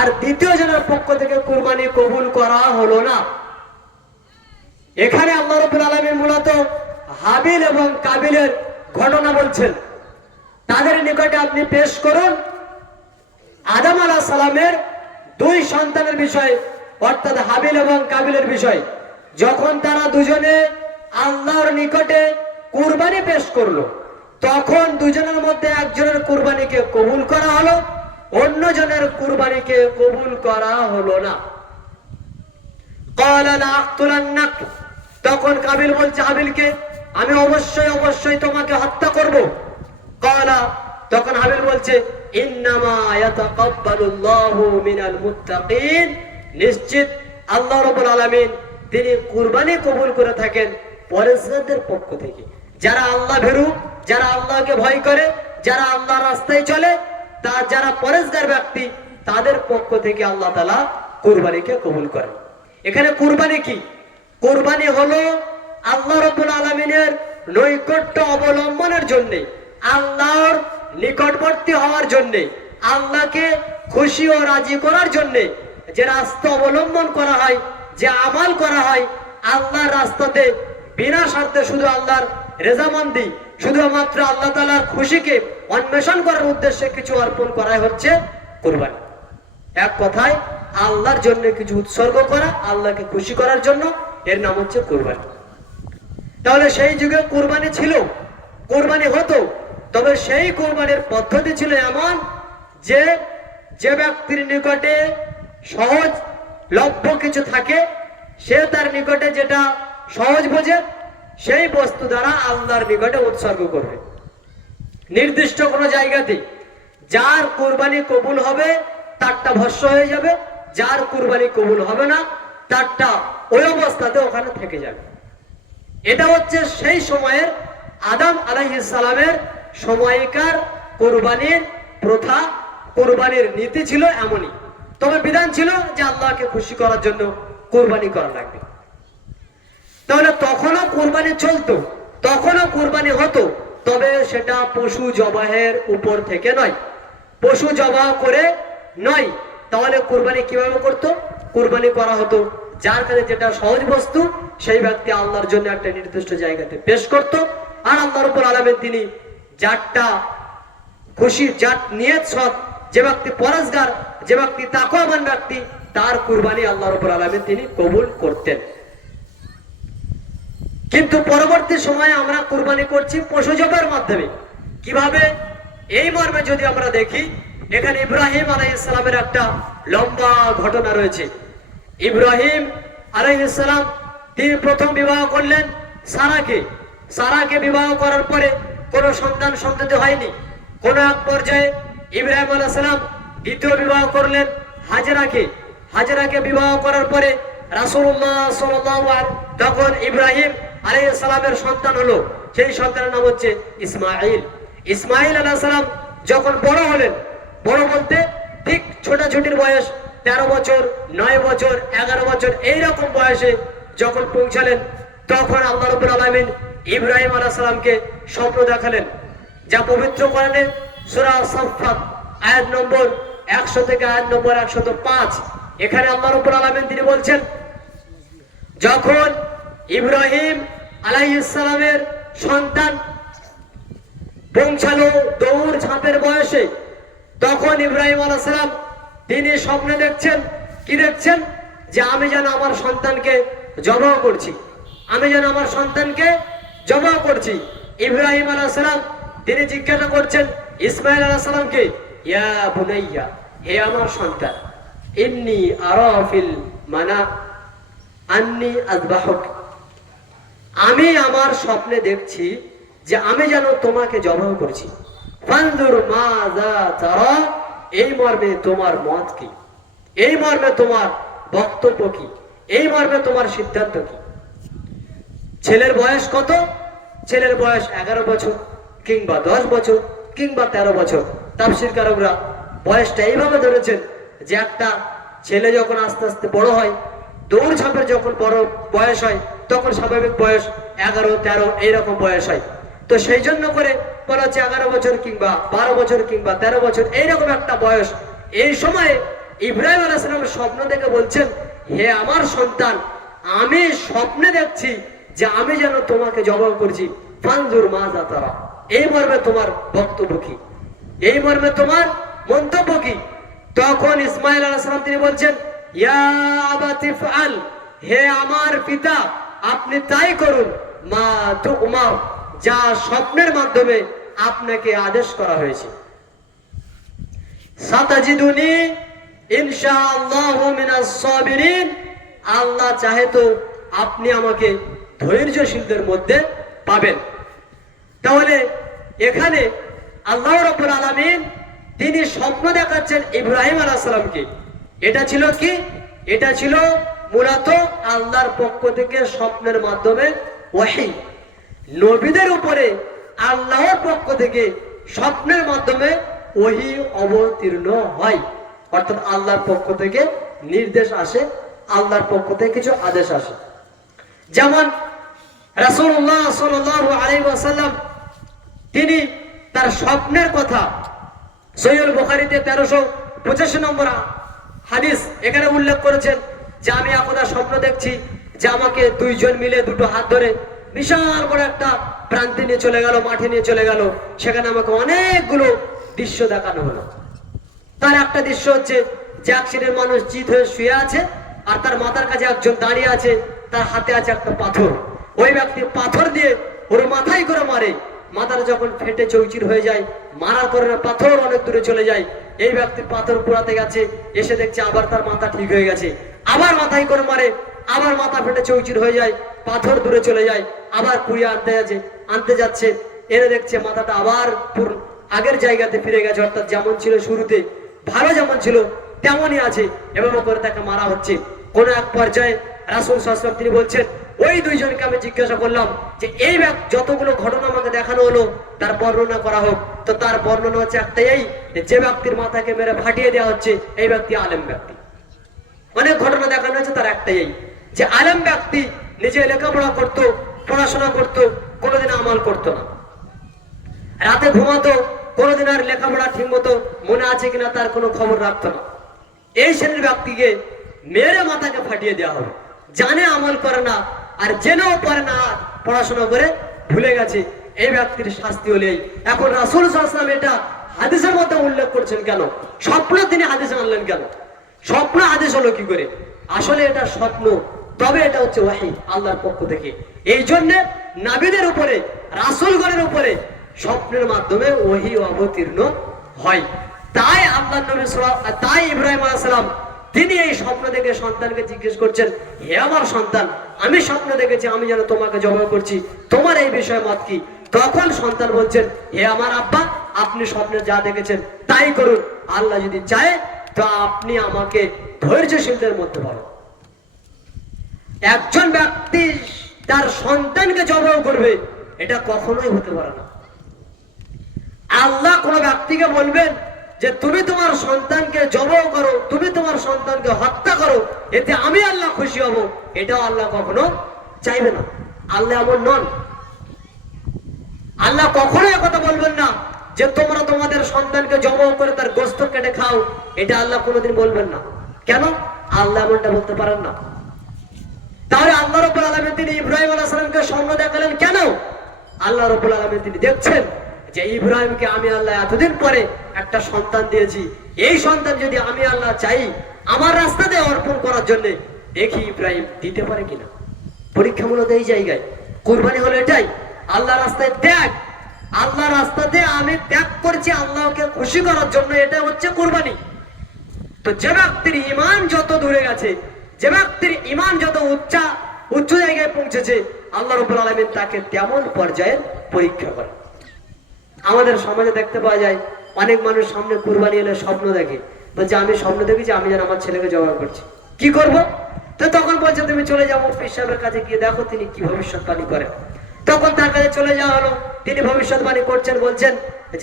আর দ্বিতীয় জনের পক্ষ থেকে কুরবানি কবুল করা হলো না। এখানে আল্লাহ রাব্বুল আলামিন মূলত হাবিল এবং কাবিলের ঘটনা বলছেন। তাদের নিকটে আপনি পেশ করুন আদম আলাইহিস সালামের দুই সন্তানের বিষয়, অর্থাৎ হাবিল এবং কাবিলের বিষয়। যখন তারা দুজনে আল্লাহর নিকটে কুরবানি পেশ করলো, তখন দুজনের মধ্যে একজনের কুরবানিকে কবুল করা হলো, অন্যজনের কুরবানিকে কবুল করা হলো না। ক্বালা লা আকতুলান্নাক, তখন কাবিল বলছে হাবিলকে, আমি অবশ্যই অবশ্যই তোমাকে হত্যা করব। ক্বালা, তখন হাবিল বলছে, ইন্নামা ইয়াতাকাব্বালুল্লাহু মিনাল মুত্তাকিন, নিশ্চিত আল্লাহ রাব্বুল আলামিন তিনি কুরবানি কবুল করে থাকেন পরেজগারদের পক্ষ থেকে। যারা আল্লাহ ভীরু, যারা আল্লাহকে ভয় করে, যারা আল্লাহর রাস্তায় চলে, তা যারা পরেজগার ব্যক্তি, তাদের পক্ষ থেকে আল্লাহ তাআলা কুরবানিকে কবুল করেন। এখানে কুরবানি কি? কুরবানি হলো আল্লাহ রাব্বুল আলামিনের নৈকট্য অবলম্বনের জন্য, আল্লাহর নিকটবর্তী হওয়ার জন্য, আল্লাহকে খুশি ও রাজি করার জন্য যে রাস্তা অবলম্বন করা হয়, যে আমাল করা হয় আল্লাহর রাস্তাতে বিনা স্বার্থে, শুধু আল্লাহর রেজামন্দি, শুধুমাত্র আল্লাহ তাআলার খুশিকে অন্বেষণ করার উদ্দেশ্যে কিছু অর্পণ করাই হচ্ছে কুরবানি। এক কথায় আল্লাহর জন্য কিছু উৎসর্গ করা, আল্লাহকে খুশি করার জন্য, এর নাম হচ্ছে কুরবানি। তাহলে সেই যুগে কুরবানি ছিল, কুরবানি হতো, তবে সেই কুরবানির পদ্ধতি ছিল এমন যে যে ব্যক্তির নিকটে সহজ লভ্য কিছু থাকে, সে তার নিকটে যেটা সহজ বোঝে সেই বস্তু দ্বারা আল্লাহর নিকটে উৎসর্গ করবে। নির্দিষ্ট কোনো জায়গাতে যার কুরবানি কবুল হবে তারটা ভস্য হয়ে যাবে, যার কুরবানি কবুল হবে না তারটা ওই অবস্থাতে ওখানে থেকে যাবে। এটা হচ্ছে সেই সময়ের আদম আলাইহিস সালামের সময়কার কুরবানির প্রথা, কুরবানির নীতি ছিল এমনই। তবে বিধান ছিল যে আল্লাহকে খুশি করার জন্য কুরবানি করা লাগবে। তাহলে তখনও কুরবানি চলতো, তখনও কুরবানি হতো, তবে সেটা পশু জবাহের উপর থেকে নয়, পশু জবাহ করে নয়। তাহলে কুরবানি কিভাবে করতো? কুরবানি করা হতো যার কাছে যেটা সহজ বস্তু, সেই ব্যক্তি আল্লাহর জন্য একটা নির্দিষ্ট জায়গাতে পেশ করত, আর আল্লাহ রাব্বুল আলামিন তিনি যারটা খুশি, যার নিয়ত সৎ, যে ব্যক্তি পরেজগার, যে ব্যক্তি তাকওয়াবান ব্যক্তি, তার কুরবানি আল্লাহ রাব্বুল আলামিন তিনি কবুল করতেন। কিন্তু পরবর্তী সময়ে আমরা কুরবানি করছি পশু জবাইয়ের মাধ্যমে। কিভাবে? এই মর্মে যদি আমরা দেখি, এখানে ইব্রাহিম আলাইহিস সালামের একটা লম্বা ঘটনা রয়েছে। ইব্রাহিম আলাইহিস সালাম তিনি প্রথম বিবাহ করলেন সারাকে। সারাকে বিবাহ করার পরে কোনো সন্তান সন্ততি হয়নি। কোন এক পর্যায়ে ইব্রাহিম আলাইহিস সালাম দ্বিতীয় বিবাহ করলেন হাজেরাকে। হাজেরাকে বিবাহ করার পরে রাসূলুল্লাহ সাল্লাল্লাহু আলাইহি, তখন ইব্রাহিম আলাইহিস সালামের সন্তান হলো, সেই সন্তানের নাম হচ্ছে ইসমাঈল। ইসমাঈল আলাইহিস সালাম যখন বড় হলেন, বড় বলতে ঠিক ছোটাছুটির বয়স 13 বছর, 9 বছর, 11 বছর এইরকম বয়সে যখন পৌঁছালেন, তখন আল্লাহ রাব্বুল আলামিন ইব্রাহিম আলাইহিস সালামকে স্বপ্ন দেখালেন, যা পবিত্র কোরআনে সূরা সাফফাত আয়াত নম্বর 100 থেকে আয়াত নম্বর 105। এখানে আল্লাহ রাব্বুল আলামিন তিনি বলছেন, যখন ইব্রাহিম আলাইহিস সালামের সন্তান পৌঁছালো দৌড় ঝাঁপের বয়সে, তখন ইব্রাহিম আলাইহিস সালাম তিনি স্বপ্নে দেখছেন, কি দেখছেন? যে আমি যেন আমার সন্তানকে জবাহ করছি, আমি যেন আমার সন্তানকে জবাহ করছি। ইব্রাহিম আলাইহিস সালাম তিনি জিজ্ঞাসা করছেন ইসমাঈল আলাইহিস সালামকে, ইয়া বুনাইয়া, হে আমার সন্তান, ইন্নী আরা ফিল মানা আন্নী আযবাহুক, আমি আমার স্বপ্নে দেখছি যে আমি যেন তোমাকে জবাহ করছি। ফানজুর মাযা তারা, এই মর্মে তোমার মত কি, এই মর্মে তোমার বক্তব্য কি, এই মর্মে তোমার সিদ্ধান্ত কি? ছেলের বয়স কত? ছেলের বয়স 11 বছর কিংবা 10 বছর কিংবা 13 বছর। তাফসীরকারকরা বয়সটা এইভাবে ধরেছেন যে একটা ছেলে যখন আস্তে আস্তে বড় হয়, দৌড়ঝাঁপের যখন বড় বয়স হয়, তখন স্বাভাবিক বয়স 11, 13 এইরকম বয়স হয়। তো সেই জন্য করে বলা হচ্ছে 11 বছর কিংবা 12 বছর কিংবা 13 বছর এইরকম একটা বয়স। এই সময়ে ইব্রাহিম আলাইহিস সালাম স্বপ্ন দেখে বলছেন, হে আমার সন্তান, আমি স্বপ্নে দেখছি যে আমি যেন তোমাকে জবাব করছি, ফানজুর মাজা তারা। এই মর্মে তোমার বক্তব্য কি, এই মর্মে তোমার মন্তব্য কি? তখন ইসমাইল আলাইহিস সালাম তিনি বলছেন, ইয়া আবাতি ফাল, হে আমার পিতা আপনি তাই করুন, মা তুমার, যা স্বপ্নের মাধ্যমে আপনাকে আদেশ করা হয়েছে। সাতাজিদুনি ইনশাআল্লাহু মিনাস সাবিরিন, আল্লাহ চাহে তো আপনি আমাকে ধৈর্যশীলদের মধ্যে পাবেন। তাহলে এখানে আল্লাহ রাব্বুল আলামিন তিনি স্বপ্ন দেখাচ্ছেন ইব্রাহিম আলাইহিস সালামকে। এটা ছিল কি? এটা ছিল মূলত আল্লাহর পক্ষ থেকে স্বপ্নের মাধ্যমে ওহী। নবীদের উপরে আল্লাহর পক্ষ থেকে স্বপ্নের মাধ্যমে ওহী অবতীর্ণ হয়, অর্থাৎ আল্লাহর পক্ষ থেকে নির্দেশ আসে, আল্লাহর পক্ষ থেকে কিছু আদেশ আসে। যেমন রাসূলুল্লাহ সাল্লাল্লাহু আলাইহি ওয়াসাল্লাম তিনি তার স্বপ্নের কথা সহিহুল বুখারীতে 1385 নম্বর হাদিস এখানে উল্লেখ করেছেন যে আমি একদা স্বপ্ন দেখছি যে আমাকে দুইজন মিলে দুটো হাত ধরে বিশাল বড় একটা প্রান্তে নিয়ে চলে গেল, মাঠে নিয়ে চলে গেল। সেখানে আমাকে অনেকগুলো দৃশ্য দেখানো হলো। তার একটা দৃশ্য হচ্ছে যে এক শ্রেণীর মানুষ চিত হয়ে শুয়ে আছে, আর তার মাথার কাছে একজন দাঁড়িয়ে আছে, তার হাতে আছে একটা পাথর। ওই ব্যক্তি পাথর দিয়ে ওর মাথায় করে মারে, মাথার যখন ফেটে চৌচির হয়ে যায়, মারার পরে পাথর অনেক দূরে চলে যায়। এই ব্যক্তি পাথর পোড়াতে গেছে, এসে দেখছে আবার তার মাথা ঠিক হয়ে গেছে, আবার মাথায় করে মারে, আবার মাথা ফেটে চৌচির হয়ে যায়, পাথর দূরে চলে যায়, আবার কুড়িয়ে আনতে যাচ্ছে, এনে দেখছে মাথাটা আবার আগের জায়গাতে ফিরে গেছে, অর্থাৎ যেমন ছিল শুরুতে, ভালো যেমন ছিল তেমনই আছে। এভাবে করে তাকে মারা হচ্ছে। কোন এক পর্যায়ে রাসূল সাল্লাল্লাহু আলাইহি ওয়াসাল্লাম তিনি বলছেন, ওই দুইজনকে আমি জিজ্ঞাসা করলাম যে এই যতগুলো ঘটনা আমাকে দেখানো হলো তার বর্ণনা করা হোক। তো তার বর্ণনা হচ্ছে একটাই, যে ব্যক্তির মাথাকে মেরে ফাটিয়ে দেওয়া হচ্ছে এই ব্যক্তি আলেম ব্যক্তি। অনেক ঘটনা দেখানো হয়েছে, তার একটাই যে আলেম ব্যক্তি নিজে লেখাপড়া করতো, পড়াশোনা করতো, কোনোদিন আমল করতো না, রাতে ঘুমাতো, কোনোদিন আর লেখাপড়া ঠিক মতো মনে আছে কিনা তার কোনো খবর রাখতো না। এই শ্রেণীর ব্যক্তিকে মেরে মাথাকে ফাটিয়ে দেওয়া হবে। জানে আমল করে না, আর জেনেও পারে না, পড়াশোনা করে ভুলে গেছে, এই ব্যক্তির শাস্তি হলেই। এখন রাসূল সাল্লাল্লাহু আলাইহি ওয়াসাল্লাম এটা হাদিসের মধ্যে উল্লেখ করছেন কেন? স্বপ্ন তিনি হাদিসে আনলেন কেন? স্বপ্ন হাদিস হলো কি করে? আসলে এটা স্বপ্ন, তবে এটা হচ্ছে ওহী আল্লাহর পক্ষ থেকে। এই জন্য নবীদের উপরে, রাসূলগণের উপরে স্বপ্নের মাধ্যমে ওহী অবতীর্ণ হয়। তাই আল্লাহর নবী তাই ইব্রাহিম আলাইহিস সালাম তিনি এই স্বপ্ন দেখে সন্তানকে জিজ্ঞেস করছেন, হে আমার সন্তান, আমি স্বপ্ন দেখেছি আমি যেন তোমাকে জবাব করছি, তোমার এই বিষয়ে মত কি? তখন সন্তান বলছেন, হে আমার আব্বা, আপনি স্বপ্নে যা দেখেছেন তাই করুন, আল্লাহ যদি চায় তো আপনি আমাকে ধৈর্যশীলদের মধ্যে বলেন। একজন ব্যক্তি তার সন্তানকে জবাব করবে, এটা কখনোই হতে পারে না। আল্লাহ কোন ব্যক্তিকে বলবেন যে তুমি তোমার সন্তানকে জবাই করো, তুমি তোমার সন্তানকে হত্যা করো, এতে আমি আল্লাহ খুশি হব, এটাও আল্লাহ কখনো চাইবে না। আল্লাহ এমন নন। আল্লাহ কখনো একথা বলবেন না যে তোমরা তোমাদের সন্তানকে জবাই করে তার গোশত কেটে খাও, এটা আল্লাহ কোনোদিন বলবেন না। কেন? আল্লাহ এমনটা বলতে পারেন না। তাহলে আল্লাহ রাব্বুল আলামিন তিনি ইব্রাহিম আলাইহিস সালামকে স্বপ্ন দেখালেন কেন? আল্লাহ রাব্বুল আলামিন তিনি দেখছেন যে ইব্রাহিমকে আমি আল্লাহ এতদিন পরে একটা সন্তান দিয়েছি, এই সন্তান যদি আমি আল্লাহ চাই আমার রাস্তাতে অর্পণ করার জন্য, দেখি ইব্রাহিম দিতে পারে কিনা। পরীক্ষামূলক এই জায়গায় কুরবানি হলো এটাই, আল্লাহ রাস্তায় ত্যাগ। আল্লাহ রাস্তাতে আমি ত্যাগ করছি আল্লাহকে খুশি করার জন্য, এটা হচ্ছে কুরবানি। তো যে ব্যক্তির ঈমান যত দূরে গেছে, যে ব্যক্তির ঈমান যত উচ্চ জায়গায় পৌঁছেছে, আল্লাহ রাব্বুল আলামিন তাকে তেমন পর্যায়ে পরীক্ষা করে। আমাদের সমাজে দেখতে পাওয়া যায় অনেক মানুষ সামনে কুরবানি এলে স্বপ্ন দেখে, বলছে আমি স্বপ্ন দেখেছি আমি যেন আমার ছেলেকে জবাই করছি। কি করব? তো তখন বলছে তুমি চলে যাবো পীর সাহেবের কাছে, গিয়ে দেখো তিনি কি ভবিষ্যৎবাণী করেন। তখন তার কাছে চলে যাওয়া হলো। তিনি ভবিষ্যৎবাণী করছেন, বলছেন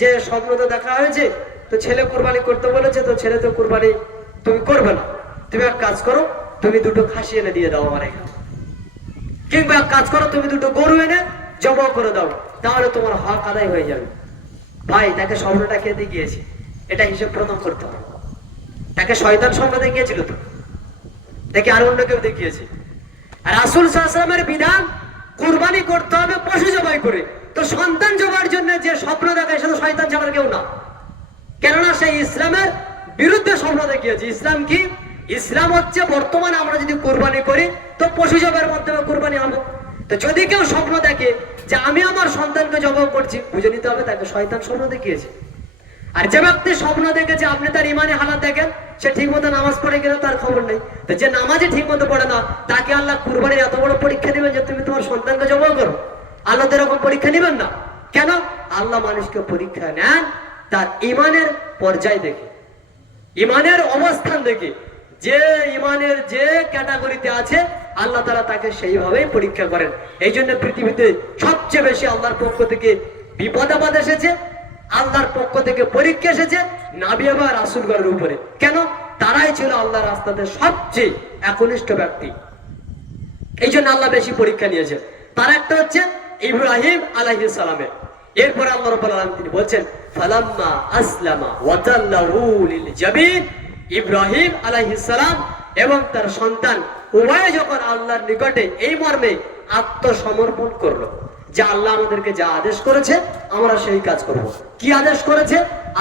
যে স্বপ্ন তো দেখা হয়েছে, তো ছেলে কুরবানি করতে বলেছে, তো ছেলে তো কুরবানি তুমি করবে না, তুমি এক কাজ করো, তুমি দুটো খাসি এনে দিয়ে দাও আমার এখানে, কিংবা এক কাজ করো, তুমি দুটো গরু এনে জবাই করে দাও, তাহলে তোমার হক আদায় হয়ে যাবে। ভাই তাকে স্বপ্নটা খেতে গিয়েছে, এটা হিসেব প্রথম করতে হবে। তাকে শয়তান স্বপ্ন দেখিয়েছিল তো, তাকে আর অন্য কেউ দেখিয়েছে? রাসূল সাল্লাল্লাহু আলাইহি ওয়াসাল্লামের বিধান কুরবানি করতে হবে পশু জবাই করে। তো সন্তান জবাইয়ের জন্য যে স্বপ্ন দেখায় সে তো শয়তান ছাড়া কেউ না, কেননা সেই ইসলামের বিরুদ্ধে স্বপ্ন দেখিয়েছে। ইসলাম কি? ইসলাম হচ্ছে বর্তমানে আমরা যদি কুরবানি করি তো পশু জবাইয়ের মাধ্যমে কুরবানি হবে। তো যদি কেউ স্বপ্ন দেখে যে আমি আমার সন্তানকে জবাই করছি, বুঝে নিতে হবে তাকে শয়তান স্বপ্ন দেখিয়েছে। আর যে ব্যক্তি স্বপ্ন দেখেছে, আপনি তার ইমানে হালাত দেখেন, সে ঠিক মতো নামাজ পড়ে কিনা তার খবর নেই। তো যে নামাজে ঠিক মতো পড়ে না, তাকে আল্লাহ কুরবানির এত বড় পরীক্ষা দিবেন যে তুমি তোমার সন্তানকে জবাই করো? আল্লাহ তো এরকম পরীক্ষা নিবেন না। কেন? আল্লাহ মানুষকে পরীক্ষা নেন তার ইমানের পর্যায় দেখে, ইমানের অবস্থান দেখে। যে ইমানের যে ক্যাটাগরিতে আছে আল্লাহ তাআলা তাকে সেইভাবেই পরীক্ষা করেন। এই জন্য পৃথিবীতে সবচেয়ে বেশি আল্লাহর পক্ষ থেকে বিপদ আপদ এসেছে, আল্লাহর পক্ষ থেকে পরীক্ষা এসেছে নবী এবং রাসূলগণের উপরে। কেন? তারাই ছিল আল্লাহর রাস্তাতে সবচেয়ে একনিষ্ঠ ব্যক্তি। এই জন্য আল্লাহ বেশি পরীক্ষা নিয়েছেন। তার একটা হচ্ছে ইব্রাহিম আলাইহিস সালামের। এরপরে আল্লাহ রাব্বুল আলামিন তিনি বলছেন ফালাম্মা আসলামা ওয়া তাল্লাহু লিল জাবিন, ইব্রাহিম আলাইহিস সালাম এবং তার সন্তান উভয়ে যখন আল্লাহর নিকটে এই মর্মে আত্মসমর্পণ করলো যে আল্লাহ আমাদেরকে যা আদেশ করেছে আমরা সেই কাজ করব। কি আদেশ করেছে?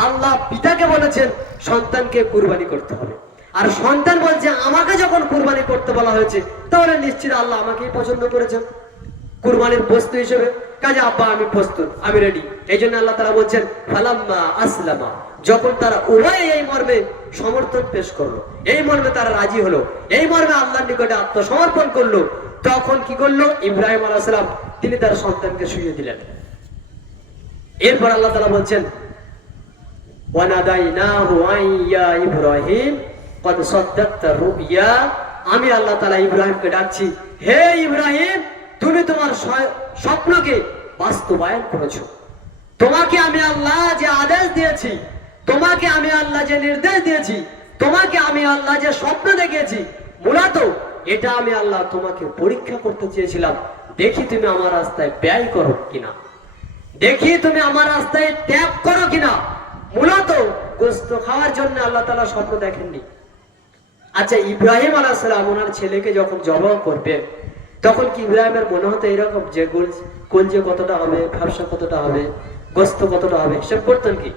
আল্লাহ পিতাকে বলেছেন সন্তানকে কুরবানি করতে হবে, আর সন্তান বলছে আমাকে যখন কুরবানি করতে বলা হয়েছে তাহলে নিশ্চিত আল্লাহ আমাকেই পছন্দ করেছেন কুরবানির বস্তু হিসেবে। কাজে আব্বা আমি প্রস্তুত, আমি রেডি। এই জন্য আল্লাহ তাআলা বলছেন ফালাম্মা আসলামা, যখন তারা উভয়ে এই মর্মে সমর্থন পেশ করলো, এই মর্মে তারা রাজি হলো, এই মর্মে আল্লাহর নিকটে আত্মসমর্পণ করলো, তখন কি করলো? ইব্রাহিম আলাইহিস সালাম তিনি তার সন্তানকে শুইয়ে দিলেন। এরপর আল্লাহ তাআলা বলছেন ওয়ানাদাইনাহু আইয়া ইব্রাহিম কদ সাদ্দাকতা রুইয়া, আমি আল্লাহ তাআলা ইব্রাহিমকে ডাকছি, হে ইব্রাহিম তুমি তোমার স্বপ্নকে বাস্তবায়ন করেছো। তোমাকে আমি আল্লাহ যে আদেশ দিয়েছি, তোমাকে আমি আল্লাহ যে নির্দেশ দিয়েছি, তোমাকে আমি আল্লাহ যে স্বপ্ন দেখিয়েছি, মূলত এটা আমি আল্লাহ তোমাকে পরীক্ষা করতে চেয়েছিলাম। দেখি তুমি আমার রাস্তায় ব্যয় করো কিনা, দেখি তুমি আমার রাস্তায় ত্যাগ করো কিনা। মূলত গোশত খাওয়ার জন্য আল্লাহ তাআলা স্বপ্ন দেখেননি। আচ্ছা, ইব্রাহিম আলাইহিস সালাম ওনার ছেলেকে যখন জবাই করবেন তখন কি ইব্রাহিমের মনে হতো এরকম যে কলজে কতটা হবে, ফারসা কতটা হবে, গোশত কতটা হবে, হিসাব করতেন কি?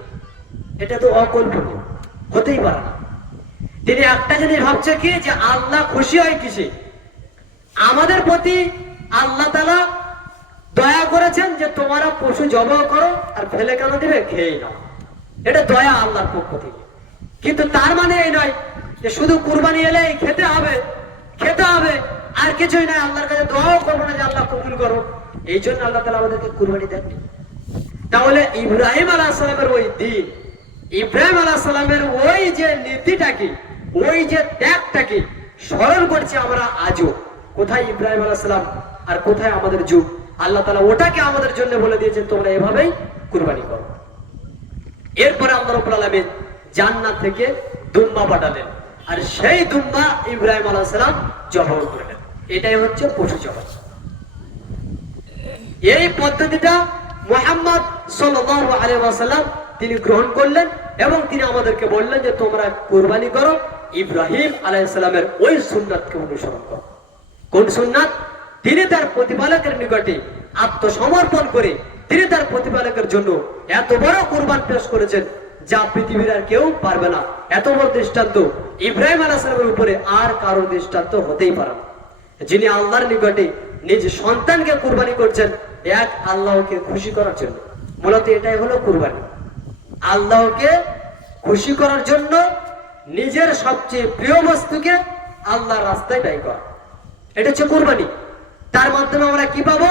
এটা তো অকল্পনীয়, হতেই পারে না। তিনি একটা জিনিস ভাবছে কি যে আল্লাহ খুশি হয় কিসে? আমাদের প্রতি আল্লাহ তাআলা দয়া করেছেন যে তোমরা পশু জবাই করো আর ফেলে কেন দিবে, খেয়ে নাও। এটা দয়া আল্লাহর পক্ষ থেকে। কিন্তু তার মানে এই নয় যে শুধু কুরবানি এলেই খেতে হবে, খেতে হবে আর কিছুই নয়, আল্লাহর কাছে দোয়াও করবো না যে আল্লাহ কবুল করো। এই জন্য আল্লাহ তাআলা আমাদেরকে কুরবানি দেননি। তাহলে ইব্রাহিম আলাইহিস সালামের ওই দিন, ইব্রাহিম আলাইহিস সালামের ওই যে নীতিটাকে, ওই যে ত্যাগটাকে স্মরণ করছি আমরা আজও। কোথায় ইব্রাহিম আলাইহিস সালাম আর কোথায় আমাদের যুগ? আল্লাহ তাআলা ওটাকে আমাদের জন্য বলে দিয়েছেন তোমরা এভাবেই কুরবানি করো। এরপরে আল্লাহ রাব্বুল আলামিন জান্নাত থেকে দুম্বা পাঠালেন, আর সেই দুম্বা ইব্রাহিম আলাইহিস সালাম জবাই করলেন। এটাই হচ্ছে পশু জবাই। এই পদ্ধতিটা মুহাম্মদ সাল্লাল্লাহু আলাইহি ওয়াসাল্লাম তিনি গ্রহণ করলেন এবং তিনি আমাদেরকে বললেন যে তোমরা কুরবানি করো ইব্রাহিম আলাইহিস সালামের ওই সুন্নাতকে অনুসরণ করো। কোন সুন্নাত? তিনি তার প্রতিপালকের নিকটে আত্মসমর্পণ করে তিনি তার প্রতিপালকের জন্য এত বড় কুরবান পেশ করেছেন যা পৃথিবীর আর কেউ পারবে না। এত বড় দৃষ্টান্ত ইব্রাহিম আলাইহিস সালামের উপরে আর কারো দৃষ্টান্ত হতেই পারে না, যিনি আল্লাহর নিকটে নিজ সন্তানকে কুরবানি করছেন এক আল্লাহকে খুশি করার জন্য। মূলত এটাই হলো কুরবানি, আল্লাহকে খুশি করার জন্য নিজের সবচেয়ে প্রিয় বস্তুকে আল্লাহর রাস্তায় ব্যয় করা। এটা হচ্ছে কুরবানি। তার মাধ্যমে আমরা কি পাবো?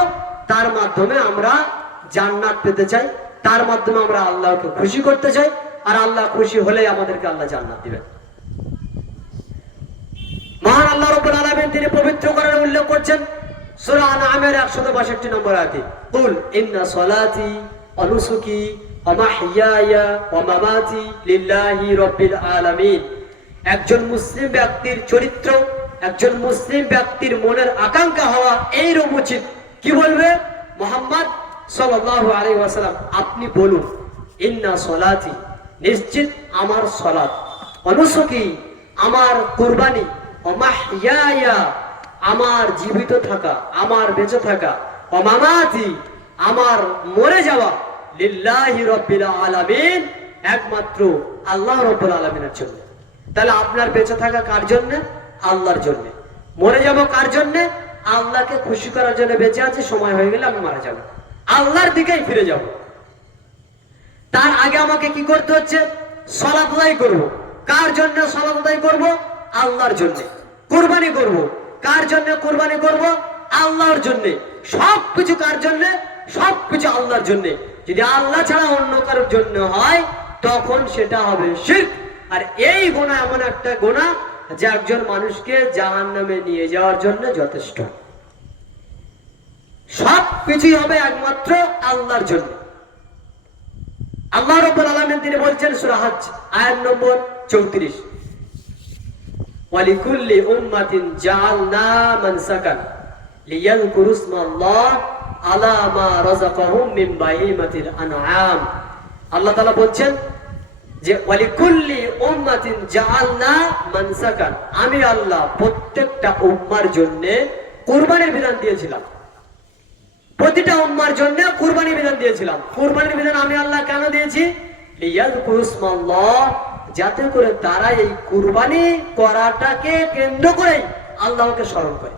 তার মাধ্যমে আমরা জান্নাত পেতে চাই, তার মাধ্যমে আমরা আল্লাহকে খুশি করতে চাই, আর আল্লাহ খুশি হলেই আমাদেরকে আল্লাহ জান্নাত দিবেন। মহান আল্লাহ রাব্বুল আলামিন তিনি পবিত্র কোরআনে উল্লেখ করছেন সূরা আনআমের 162 নম্বর আয়াতে, কুল ইন্না সলাতি ওয়া নুসুকি ওয়া মাহইয়ায়া ওয়া মামাতি লিল্লাহি রাব্বিল আলামিন। একজন মুসলিম ব্যক্তির চরিত্র, একজন মুসলিম ব্যক্তির মনের আকাঙ্ক্ষা হওয়া এইরকম উচিত। কি বলবে মুহাম্মদ সাল্লাল্লাহু আলাইহি ওয়াসাল্লাম? আপনি বলুন ইন্না সলাতি, নিশ্চিত আমার সলাত, ওয়া নুসুকি আমার কুরবানি, ওয়া মাহইয়ায়া আমার জীবিত থাকা, আমার বেঁচে থাকা, ওয়া মামাতি আমার মরে যাওয়া, লিল্লাহি রাব্বিল আলামিন একমাত্র আল্লাহ রাব্বুল আলামিনের জন্য। তাহলে আপনার বেঁচে থাকা কার জন্য? আল্লাহর জন্য। মরে যাব কার জন্য? আল্লাহকে খুশি করার জন্য বেঁচে আছি, সময় হয়ে গেলে আমি মারা যাব, আল্লাহর দিকেই ফিরে যাব। তার আগে আমাকে কি করতে হচ্ছে? সালাত আদায় করব। কার জন্য সালাত আদায় করব? আল্লাহর জন্য। কুরবানি করব। কার জন্য কুরবানি করব? আল্লাহর জন্য। সবকিছু কার জন্য? সবকিছু আল্লাহর জন্য। যদি আল্লাহ ছাড়া অন্য কারোর জন্য হয় তখন সেটা হবে শিরক। আর এই গুনাহ এমন একটা গুনাহ যে একজন মানুষকে জাহান্নামে নিয়ে যাওয়ার জন্য যথেষ্ট। সবকিছুই হবে একমাত্র আল্লাহর জন্য। আল্লাহ রাব্বুল আলামিন তিনি বলছেন সূরা হজ আয়াত নম্বর 34, ওয়ালিকুল্লি উম্মাতিন জাআলনা মানসাকান লিয়াযকুরু ইসমাল্লাহ আলা মা রাযাকাহুম মিন বাহিমাতিল আনআম। আল্লাহ তাআলা বলছেন যে ওয়ালিকুল্লি উম্মাতিন জাআলনা মানসাকান, আমি আল্লাহ প্রত্যেকটা উম্মার জন্য কুরবানির বিধান দিয়েছিলাম। প্রতিটা উম্মার জন্য কুরবানির বিধান দিয়েছিলাম। কুরবানির বিধান আমি আল্লাহ কেন দিয়েছি? লিয়াযকুরু ইসমাল্লাহ, যাতে করে তারা এই কুরবানি করাটাকে কেন্দ্র করে আল্লাহকে স্মরণ করে।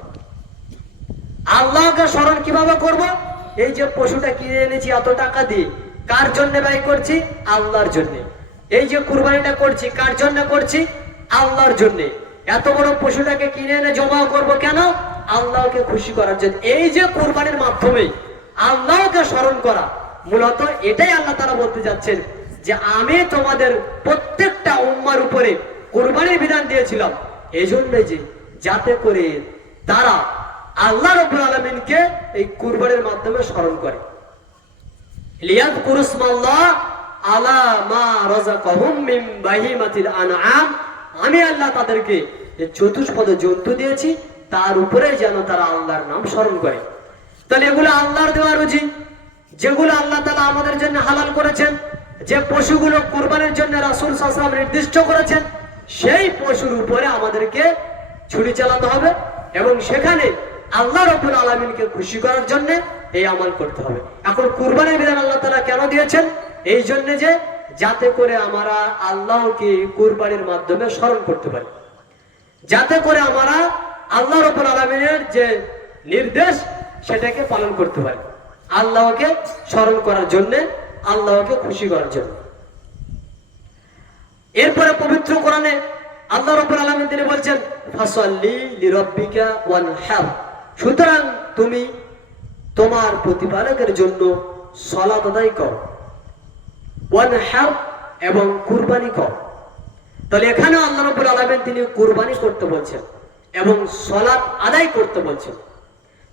আল্লাহকে স্মরণ কিভাবে করব? এই যে পশুটা কিনে এনেছি এত টাকা দিয়ে, কার জন্য ব্যয় করছি? আল্লাহর জন্য। এই যে কুরবানিটা করছি কার জন্য করছি? আল্লাহর জন্য। এত বড় পশুটাকে কিনে এনে জমা করব কেন? আল্লাহকে খুশি করার জন্য। এই যে কুরবানির মাধ্যমে আল্লাহকে স্মরণ করা, মূলত এটাই আল্লাহ তাআলা বলতে যাচ্ছেন যে আমি তোমাদের প্রত্যেকটা উম্মার উপরে কুরবানির বিধান দিয়েছিলাম এই জন্য যে যাতে করে তারা আল্লাহ রাব্বুল আলামিনকে এই কুরবানির মাধ্যমে স্মরণ করে। লিয়াযকুরু ইসমাল্লাহ আলা মা রাযাকাহুম মিন বাহিমাতিল আনআম, আমি আল্লাহ তাদেরকে যে চতুষ্পদ জন্তু দিয়েছি তার উপরে যেন তারা আল্লাহর নাম স্মরণ করে। তাহলে এগুলো আল্লাহর দেওয়া রুজি, যেগুলো আল্লাহ তাআলা আমাদের জন্য হালাল করেছেন, যে পশুগুলো কুরবানির জন্য রাসূল সাল্লাল্লাহু আলাইহি ওয়াসাল্লাম নির্দিষ্ট করেছেন, সেই পশুর উপরে আমাদেরকে ছুরি চালাতে হবে এবং সেখানে আল্লাহ রাব্বুল আলামিনকে খুশি করার জন্য এই আমল করতে হবে। এখন কুরবানির বিধান আল্লাহ তাআলা কেন দিয়েছেন? এই জন্য যে যাতে করে আমরা আল্লাহকে কুরবানির মাধ্যমে স্মরণ করতে পারি, যাতে করে আমরা আল্লাহ রাব্বুল আলামিনের যে নির্দেশ সেটাকে পালন করতে পারি, আল্লাহকে স্মরণ করার জন্য, আল্লাহকে খুশি করার জন্য। এরপরে পবিত্র কোরআনে আল্লাহ রাব্বুল আলামিন তিনি বলছেন ফাসাল্লি লিরাব্বিকা ওয়ানহার, সুতরাং তুমি তোমার প্রতিপালকের জন্য সালাত আদায় করো, ওয়ানহার এবং কুরবানি করো। তাহলে এখানে আল্লাহ রাব্বুল আলামিন তিনি কুরবানি করতে বলছেন এবং সালাত আদায় করতে বলছেন।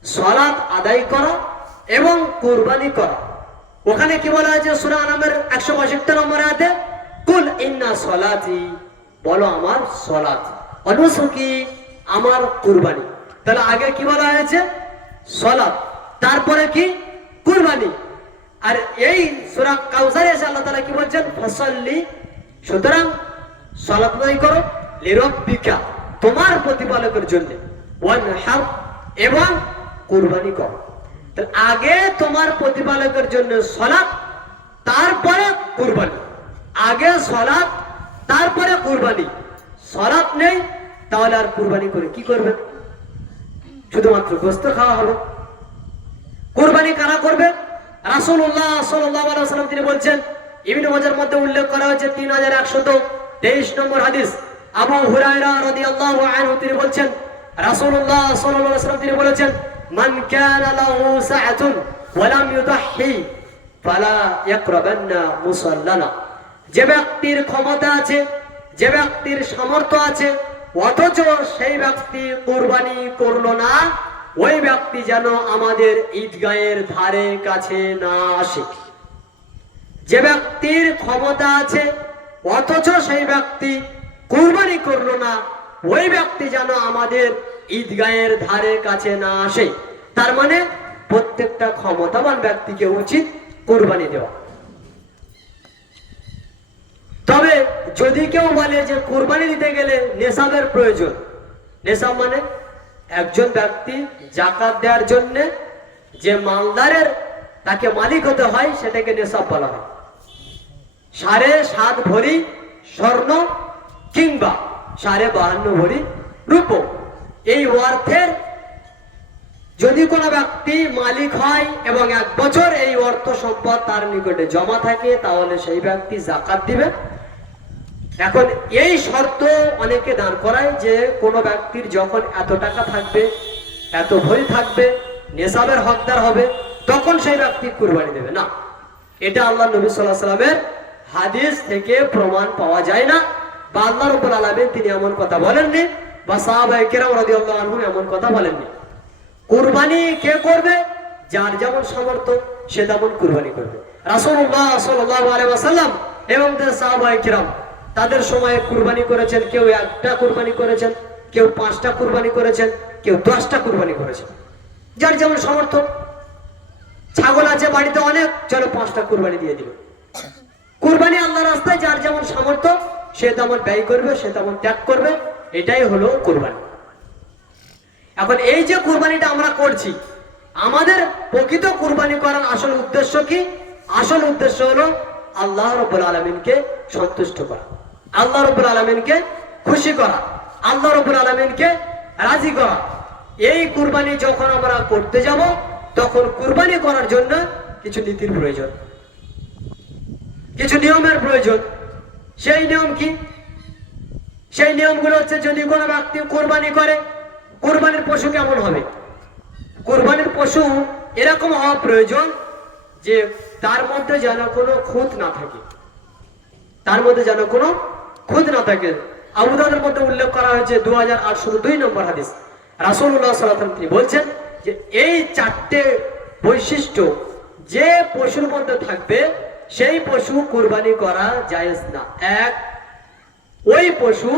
সালাত আদায় করা এবং কুরবানি করা। ওখানে কি বলা হয়েছে সূরা আনামের 162 নম্বর আয়াতে, কুল ইন্না সলাতি, বলো আমার সালাত, ওয়া নুসুকি আমার কুরবানি। তাহলে আগে কি বলা হয়েছে? সালাত, তারপরে কি? কুরবানি। আর এই সূরা কাউসারে এসে আল্লাহ তাআলা কি বলছেন? ফাসাল্লি, সুতরাং সালাত আদায় করো, লিরাব্বিকা তোমার প্রতিপালকের জন্য, ওয়ানহার এবং কুরবানি করো। তাহলে আগে তোমার প্রতিপালকের জন্য সালাত, তারপরে কুরবানি। আগে সালাত, তারপরে কুরবানি। সালাত নেই তাহলে আর কুরবানি করে কি করবে? শুধুমাত্র গোশত খাওয়া হবে। কুরবানি কারা করবে? রাসূলুল্লাহ সাল্লাল্লাহু আলাইহি ওয়াসাল্লাম তিনি বলছেন, ইবনে মাজার মধ্যে উল্লেখ করা হয়েছে 3123 নম্বর হাদিস, আবু হুরায়রা রাদিয়াল্লাহু আনহু তিনি বলছেন রাসূলুল্লাহ সাল্লাল্লাহু আলাইহি ওয়াসাল্লাম তিনি বলেছেন, মান কানা লাহু সাআতুন ওয়া লাম ইউদাহি ফালা ইয়াকরাবান্না মুসাল্লানা, যে ব্যক্তির ক্ষমতা আছে, যে ব্যক্তির সামর্থ্য আছে, অথচ সেই ব্যক্তি কুরবানি করলো না, ওই ব্যক্তি যেন আমাদের ঈদগাহের ধারে কাছে না আসে। যে ব্যক্তির ক্ষমতা আছে অথচ সেই ব্যক্তি কুরবানি করলো না, ওই ব্যক্তি যেন আমাদের ঈদগাহের ধারে কাছে না আসে। তার মানে প্রত্যেকটা ক্ষমতাবান ব্যক্তিকে উচিত কুরবানি দেওয়া। তবে যদি কেউ বলে যে কুরবানি দিতে গেলে নেশাবের প্রয়োজন, নেশাব মানে একজন ব্যক্তি জাকাত দেওয়ার জন্য যে মালদারের তাকে মালিক হতে হয় সেটাকে নেশাব বলা হয়। 7.5 ভরি স্বর্ণ কিংবা 52 ভরি রূপ, এই অর্থের যদি কোনো ব্যক্তি মালিক হয় এবং 1 বছর এই অর্থ সম্পদ তার নিকটে জমা থাকে, তাহলে সেই ব্যক্তি জাকাত দিবে। এখন এই শর্ত অনেকে দান করায় যে কোনো ব্যক্তির যখন এত টাকা থাকবে, এত ভরি থাকবে, নেশাবের হকদার হবে, তখন সেই ব্যক্তি কুরবানি দেবে না। এটা আল্লাহ নবী সাল্লাল্লাহু আলাইহি ওয়াসাল্লামের হাদিস থেকে প্রমাণ পাওয়া যায় না, বা আল্লাহ রাব্বুল আলামিন তিনি এমন কথা বলেননি, বা সাহাবায়ে কেরাম রাদিয়াল্লাহু আনহুম এমন কথা বলেননি। কুরবানি কে করবে? যার যেমন সামর্থ্য সে তেমন কুরবানি করবে। রাসূলুল্লাহ সাল্লাল্লাহু আলাইহি ওয়াসাল্লাম এবং তার সাহাবায়ে কেরাম তাদের সময়ে কুরবানি করেছেন। কেউ 1টা কুরবানি করেছেন, কেউ 5টা কুরবানি করেছেন, কেউ 10টা কুরবানি করেছেন, যার যেমন সামর্থ্য। ছাগল আছে বাড়িতে অনেক, চলো 5টা কুরবানি দিয়ে দিল। কুরবানি আল্লাহর রাস্তায় যার যেমন সামর্থ্য সে তেমন ব্যয় করবে, সে তেমন ত্যাগ করবে, এটাই হলো কুরবানি। এখন এই যে কুরবানিটা আমরা করছি, আমাদের প্রকৃত কুরবানি করার আসল উদ্দেশ্য কি? আসল উদ্দেশ্য হলো আল্লাহ রাব্বুল আলামিনকে সন্তুষ্ট করা, আল্লাহ রাব্বুল আলামিনকে খুশি করা, আল্লাহ রাব্বুল আলামিনকে রাজি করা। এই কুরবানি যখন আমরা করতে যাব, তখন কুরবানি করার জন্য কিছু নীতির প্রয়োজন, কিছু নিয়মের প্রয়োজন। সেই নিয়ম কি? সেই নিয়মগুলো হচ্ছে, যদি কোনো ব্যক্তি কুরবানি করে, কুরবানির পশু কেমন হবে? কুরবানির পশু এরকম হওয়া প্রয়োজন যে তার মধ্যে যেন কোনো খুঁত না থাকে, তার মধ্যে যেন কোনো খুঁত না থাকে। আবু দাউদের মধ্যে উল্লেখ করা হয়েছে 2802 নম্বর হাদিস, রাসূলুল্লাহ সাল্লাল্লাহু আলাইহি ওয়াসাল্লাম তিনি বলছেন যে এই 4টে বৈশিষ্ট্য যে পশুর মধ্যে থাকবে সেই পশু কুরবানি করা জায়েজ না। 1, ওই পশু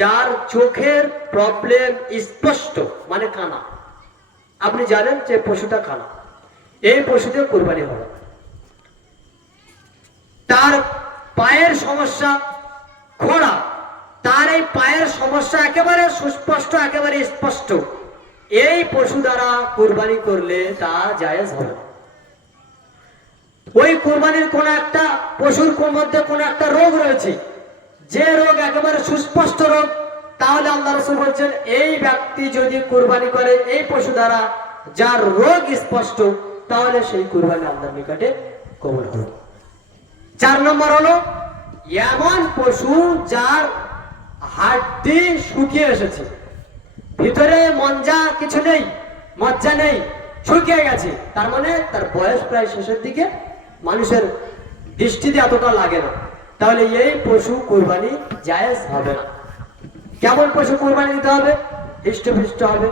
যার চোখের প্রবলেম স্পষ্ট, মানে কানা, আপনি জানেন যে পশুটা কানা, এই পশুতে কুরবানি হবে। তার পায়ের সমস্যা, খোঁড়া, তার এই পায়ের সমস্যা একেবারে সুস্পষ্ট, একেবারে স্পষ্ট, এই পশু দ্বারা কুরবানি করলে তা জায়েজ হবে। ওই কুরবানির কোন একটা পশুর মধ্যে কোন একটা রোগ রয়েছে, যে রোগ একেবারে সুস্পষ্ট রোগ, তাহলে আল্লাহ রাসূল বলছেন এই ব্যক্তি যদি কুরবানি করে এই পশু দ্বারা যার রোগ স্পষ্ট, তাহলে সেই কুরবানি আল্লাহর নিকটে কবুল হবে। 4 নম্বর হলো এমন পশু যার হাড়টি শুকিয়ে এসেছে, ভিতরে মজ্জা কিছু নেই, মজ্জা নেই, শুকিয়ে গেছে, তার মানে তার বয়স প্রায় শেষের দিকে, মানুষের দৃষ্টিতে এতটা লাগে না, তাহলে এই পশু কুরবানি জায়েজ হবে না। কেমন পশু কুরবানি দিতে হবে? হৃষ্টপুষ্ট হবে,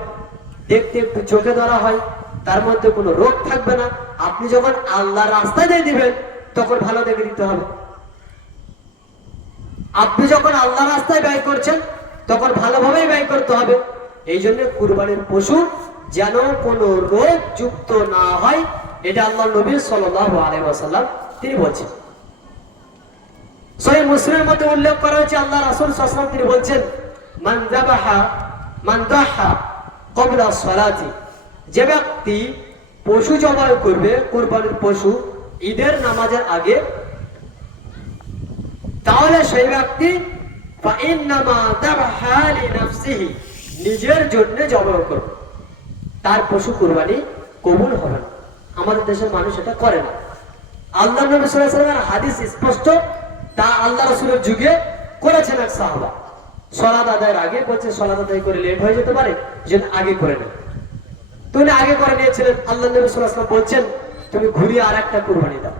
দেখতে একটু চোখে ধরা হয়, তার মধ্যে কোনো রোগ থাকবে না। আপনি যখন আল্লাহর রাস্তায় দিয়ে দিবেন তখন ভালো দেখে দিতে হবে। আপনি যখন আল্লাহর রাস্তায় ব্যয় করছেন তখন ভালোভাবেই ব্যয় করতে হবে। এই জন্য কুরবানির পশু যেন কোনো রোগ যুক্ত না হয়, এটা আল্লাহ নবী সাল্লাল্লাহু আলাইহি ওয়াসাল্লাম তিনি বলছেন। সহিহ মুসলিমের মধ্যে উল্লেখ করা হয়েছে, আল্লাহ রাসূল সাল্লাল্লাহু আলাইহি ওয়াসাল্লাম তিনি বলছেন, মান দাহা ক্বাবলা সালাতি, যে ব্যক্তি পশু জবাই করবে, কুরবানির পশু ঈদের নামাজের আগে, তাহলে সেই ব্যক্তি ফাইন্নামা দাবহা লিনাফসিহি, নিজের জন্য জবাই করবে, তার পশু কুরবানি কবুল হবে না। আমাদের দেশের মানুষ এটা করে না। আল্লাহ নবী সাল্লাল্লাহু আলাইহি ওয়াসাল্লামের হাদিস স্পষ্ট, তা আল্লাহ রাসূলের যুগে করেছেন এক সাহাবা। সালাত আদায়ের আগে বলছে, সালাত আদায় করে লেট হয়ে যেতে পারে, যেন আগে করে নেন। তো উনি আগে করে নিয়েছিলেন। আল্লাহ নবী সাল্লাল্লাহু আলাইহি ওয়াসাল্লাম বলছেন, তুমি ঘুরিয়ে আরেকটা কুরবানি দাও,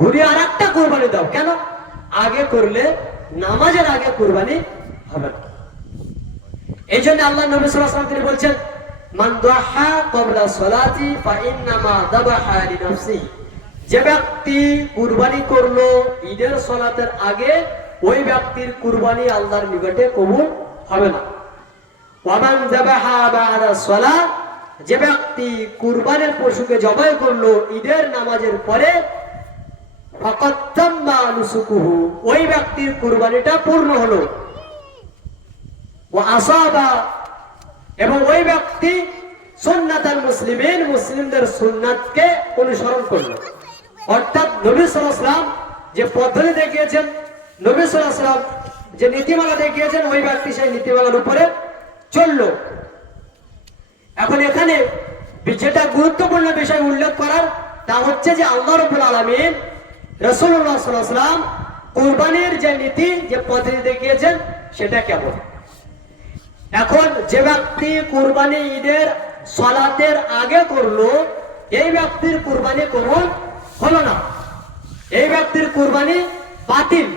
ঘুরিয়ে আরেকটা কুরবানি দাও। কেন? আগে করলে নামাজের আগে কুরবানি হবে না। এই জন্য আল্লাহ নবী সাল্লাল্লাহু আলাইহি ওয়াসাল্লাম তিনি বলছেন, মান দাহা ক্বাবলা সালাতি ফা ইন্নামা দাবাহা লিনাফসিহি। যে ব্যক্তি কুরবানি করলো ঈদের সালাতের আগে, ওই ব্যক্তির কুরবানি আল্লাহর নিকটে কবুল হবে না। ওয়া মান যাবাহা বা'দা সালাত, যে ব্যক্তি কুরবানির পশুকে জবাই করলো ঈদের নামাজের পরে, ফাকাদ তাম্মা নুসুকুহু, ওই ব্যক্তির কুরবানিটা পূর্ণ হলো। ওয়া আসাবা, এবং ওই ব্যক্তি সুন্নাতাল মুসলিমিন, মুসলিমদের সুন্নাতকে অনুসরণ করলো। অর্থাৎ নবী সাল্লাল্লাহু আলাইহি ওয়াসাল্লাম যে পদ্ধতি দেখিয়েছেন, নবী সাল্লাল্লাহু আলাইহি ওয়াসাল্লাম যে নীতিমালা দেখিয়েছেন, ওই ব্যক্তি সেই নীতিমালার উপরে চললো। এখন এখানে যেটা গুরুত্বপূর্ণ বিষয় উল্লেখ করার, তা হচ্ছে যে আল্লাহ রাব্বুল আলামিন রাসূলুল্লাহ সাল্লাল্লাহু আলাইহি ওয়াসাল্লাম কুরবানির যে নীতি, যে পদ্ধতি দেখিয়েছেন, সেটা কেমন। এখন যে ব্যক্তি কুরবানি ঈদের সালাতের আগে করলো, এই ব্যক্তির কুরবানি কবুল হলো না, এই ব্যক্তির কুরবানি বাতিল।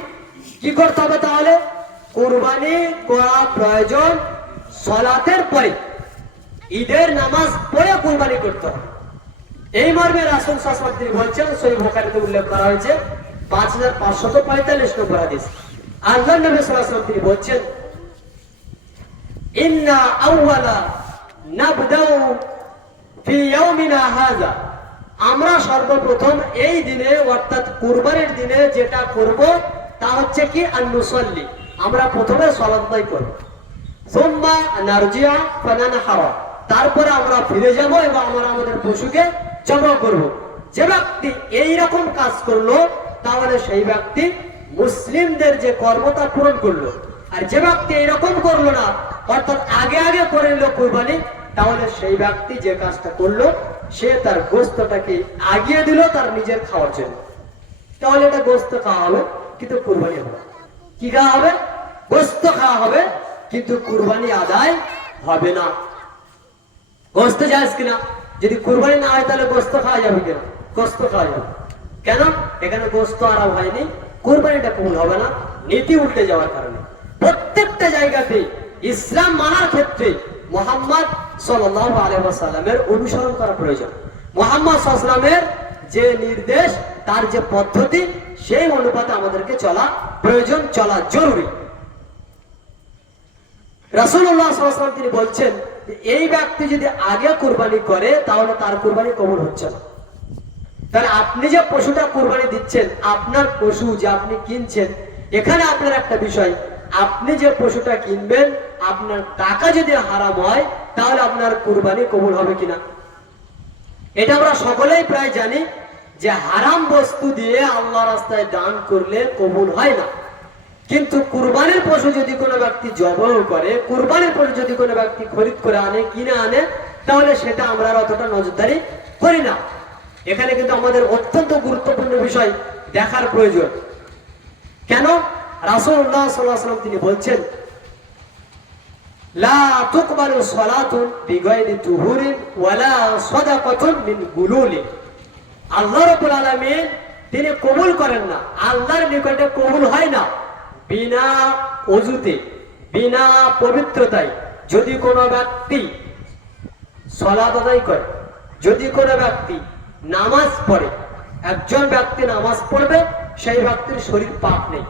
কি করতে হবে তাহলে? কুরবানি করা প্রয়োজন সালাতের পরে, ঈদের নামাজ পড়ে কুরবানি করতে হবে। এই মর্মে রাসূল সাল্লাল্লাহু আলাইহি ওয়াসাল্লাম তিনি বলছেন, সহিহ বুখারীতে উল্লেখ করা হয়েছে 5545 নম্বর হাদিস। আল্লাহর নবী সাল্লাল্লাহু আলাইহি ওয়াসাল্লাম তিনি বলছেন, ইন্না আউওয়ালা নাবদাউ ফি ইয়াউমিনা হাযা, আমরা সর্বপ্রথম এই দিনে অর্থাৎ কুরবানির দিনে যেটা করব তা হচ্ছে কি আন-নুসাল্লি, আমরা প্রথমে সালাত আদায় করব। সুম্মা নারজিয়া ফানানহারা, তারপরে আমরা ফিরে যাব এবং আমরা আমাদের পশুকে জবাই করব। যে ব্যক্তি এই রকম কাজ করলো, তাহলে সেই ব্যক্তি মুসলিমদের যে কর্মতা পূরণ করলো। আর যে ব্যক্তি এইরকম করলো না, অর্থাৎ আগে আগে করে নিল কুরবানি, তাহলে সেই ব্যক্তি যে কাজটা করলো, সে তার গোশতটাকে আগিয়ে দিল তার নিজের খাওয়ার জন্য। তাহলে এটা গোশত খাওয়া হবে, কিন্তু কুরবানি হবে। কি খাওয়া হবে? গোশত খাওয়া হবে, কিন্তু কুরবানি আদায় হবে না। গোশত জায়েজ কিনা? যদি কুরবানি না হয় তাহলে গোশত খাওয়া যাবে কিনা? গোশত খাওয়া যাবে। কেন? এখানে গোশত আরাম হয়নি, কুরবানিটা কবুল হবে না, নীতি উল্টে যাওয়ার কারণে। প্রত্যেকটা জায়গাতে ইসলাম মানার ক্ষেত্রে মুহাম্মদ সাল্লাল্লাহু আলাইহি ওয়াসাল্লামের অনুসরণ করা প্রয়োজন। মুহাম্মদ সাল্লাল্লাহু আলাইহি ওয়াসাল্লামের যে নির্দেশ, তার যে পদ্ধতি, সেই অনুপাতে আমাদেরকে চলা প্রয়োজন, চলা জরুরি। রাসূলুল্লাহ সাল্লাল্লাহু আলাইহি ওয়াসাল্লাম তিনি বলছেন, এই ব্যক্তি যদি আগে কুরবানি করে, তাহলে তার কুরবানি কবুল হচ্ছে না। তাহলে আপনি যে পশুটা কুরবানি দিচ্ছেন, আপনার পশু যে আপনি কিনছেন, এখানে আপনার একটা বিষয়, আপনি যে পশুটা কিনবেন, আপনার টাকা যদি হারাম হয়, তাহলে আপনার কুরবানি কবুল হবে কিনা? এটা আমরা সকলেই প্রায় জানি যে হারাম বস্তু দিয়ে আল্লাহর রাস্তায় দান করলে কবুল হয় না। কিন্তু কুরবানির পশু যদি কোনো ব্যক্তি জবাই করে, কুরবানির পশু যদি কোনো ব্যক্তি খরিদ করে আনে, কিনে আনে, তাহলে সেটা আমরা অতটা নজরদারি করি না। এখানে কিন্তু আমাদের অত্যন্ত গুরুত্বপূর্ণ বিষয় দেখার প্রয়োজন। কেন? রাসূলুল্লাহ সাল্লাল্লাহু আলাইহি ওয়াসাল্লাম তিনি বলছেন, লা তুকবালু সালাতুন বিগাইরি তুহুরিন ওয়ালা সাদাকাতুন মিন গুলুলিন। আল্লাহ রাব্বুল আলামিন তিনি কবুল করেন না, আল্লাহর নিকটে কবুল হয় না বিনা ওযুতে, বিনা পবিত্রতায় যদি কোনো ব্যক্তি সালাত আদায় করে, যদি কোনো ব্যক্তি নামাজ পড়ে। একজন ব্যক্তি নামাজ পড়বে, সেই ব্যক্তির শরীর পাপ নেই।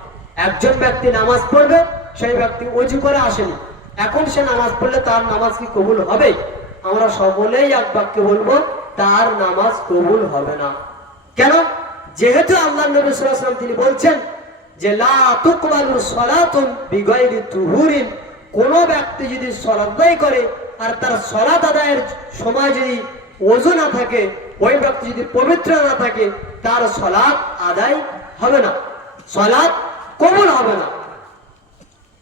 একজন ব্যক্তি নামাজ পড়বে, সেই ব্যক্তি ওযু করে আসেনি, এখন সে নামাজ পড়লে তার নামাজ কি কবুল হবে? আমরা সকলেই এক বাক্যে বলবো, তার নামাজ কবুল হবে না। কেন? যেহেতু আল্লাহর নবী সাল্লাল্লাহু আলাইহি ওয়াসাল্লাম তিনি বলছেন যে লা তুকবালু সালাতুন বিগাইরি তুহুরিন, কোন ব্যক্তি যদি সালাত আদায় করে আর তার সালাত আদায়ের সময় যদি ওযু না থাকে, ওই ব্যক্তি যদি পবিত্র না থাকে, তার সালাত আদায় হবে না, সালাত কবুল হবে না।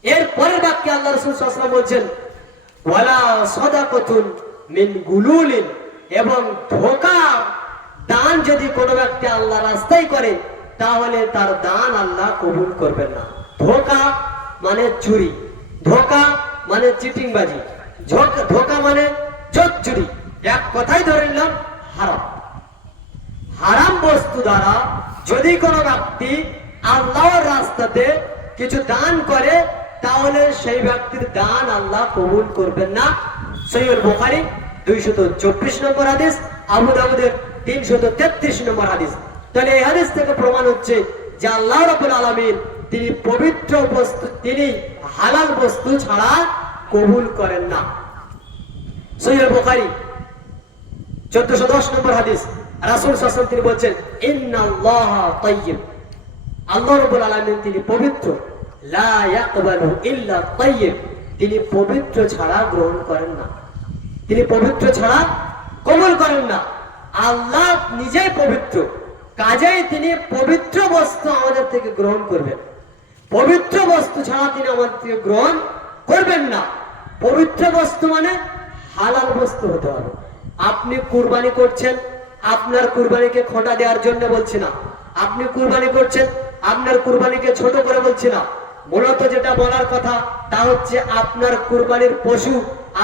এর পরের বাক্যে আল্লাহ রাসূল সাল্লাল্লাহু আলাইহি ওয়াসাল্লাম বলছেন, ওয়ালা সাদাকাতুন মিন গুলুলিন, এবং ধোঁকা দান যদি কোনো ব্যক্তি আল্লাহর রাস্তায় করে, তাহলে তার দান আল্লাহ কবুল করবেন না। ধোঁকা মানে চুরি, ধোঁকা মানে চিটিংবাজি, ধোঁকা মানে চোরচুরি, এক কথাই ধরে নিলাম হারাম। হারাম বস্তু দ্বারা যদি কোনো ব্যক্তি আল্লাহর রাস্তাতে কিছু দান করে, তাহলে সেই ব্যক্তির দান আল্লাহ কবুল করবেন না। সহিহ বুখারী 224 নম্বর হাদিস, আবু দাউদের 333 নম্বর হাদিস। তাহলে এই হাদিস থেকে প্রমাণ হচ্ছে যে আল্লাহ রাব্বুল আলামিন তিনি পবিত্র বস্তু, তিনি হালাল বস্তু ছাড়া কবুল করেন না। সহিহ বুখারী 1410 নম্বর হাদিস, রাসূল সাল্লাল্লাহু আলাইহি ওয়াসাল্লাম তিনি বলেন, ইন্নাল্লাহা তাইয়্যিব, আল্লাহ রাব্বুল আলামিন তিনি পবিত্র, লা ইয়াকবালু ইল্লা তাইয়্যিব, তিনি পবিত্র ছাড়া গ্রহণ করেন না, তিনি পবিত্র ছাড়া কবুল করেন না। আল্লাহ নিজেই পবিত্র, কাজেই তিনি পবিত্র বস্তু আমাদের থেকে গ্রহণ করবেন। পবিত্র বস্তু ছাড়া তিনি আমাদের থেকে গ্রহণ করবেন না। পবিত্র বস্তু মানে হালাল বস্তু হতে হবে। আপনি কুরবানি করছেন, আপনার কুরবানিকে খোঁটা দেওয়ার জন্য বলছি না। আপনি কুরবানি করছেন, আপনার কুরবানিকে ছোট করে বলছি না। মূলত যেটা বলার কথা তা হচ্ছে আপনার কুরবানির পশু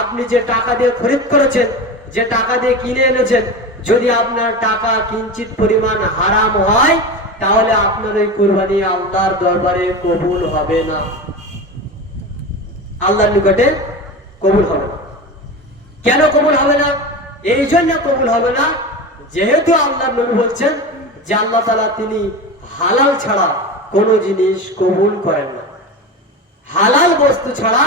আপনি যে টাকা দিয়ে খরিদ করেছেন, যে টাকা দিয়ে কিনে এনেছেন, যদি আপনার টাকা কিঞ্চিত পরিমাণ হারাম হয় তাহলে আপনার ওই কুরবানি আল্লাহর দরবারে কবুল হবে না, আল্লাহর নিকটে কবুল হবে না। কেন কবুল হবে না? এই জন্য কবুল হবে না যেহেতু আল্লাহর নবী বলছেন যে আল্লাহ তাআলা তিনি হালাল ছাড়া কোনো জিনিস কবুল করেন না। হালাল বস্তু ছাড়া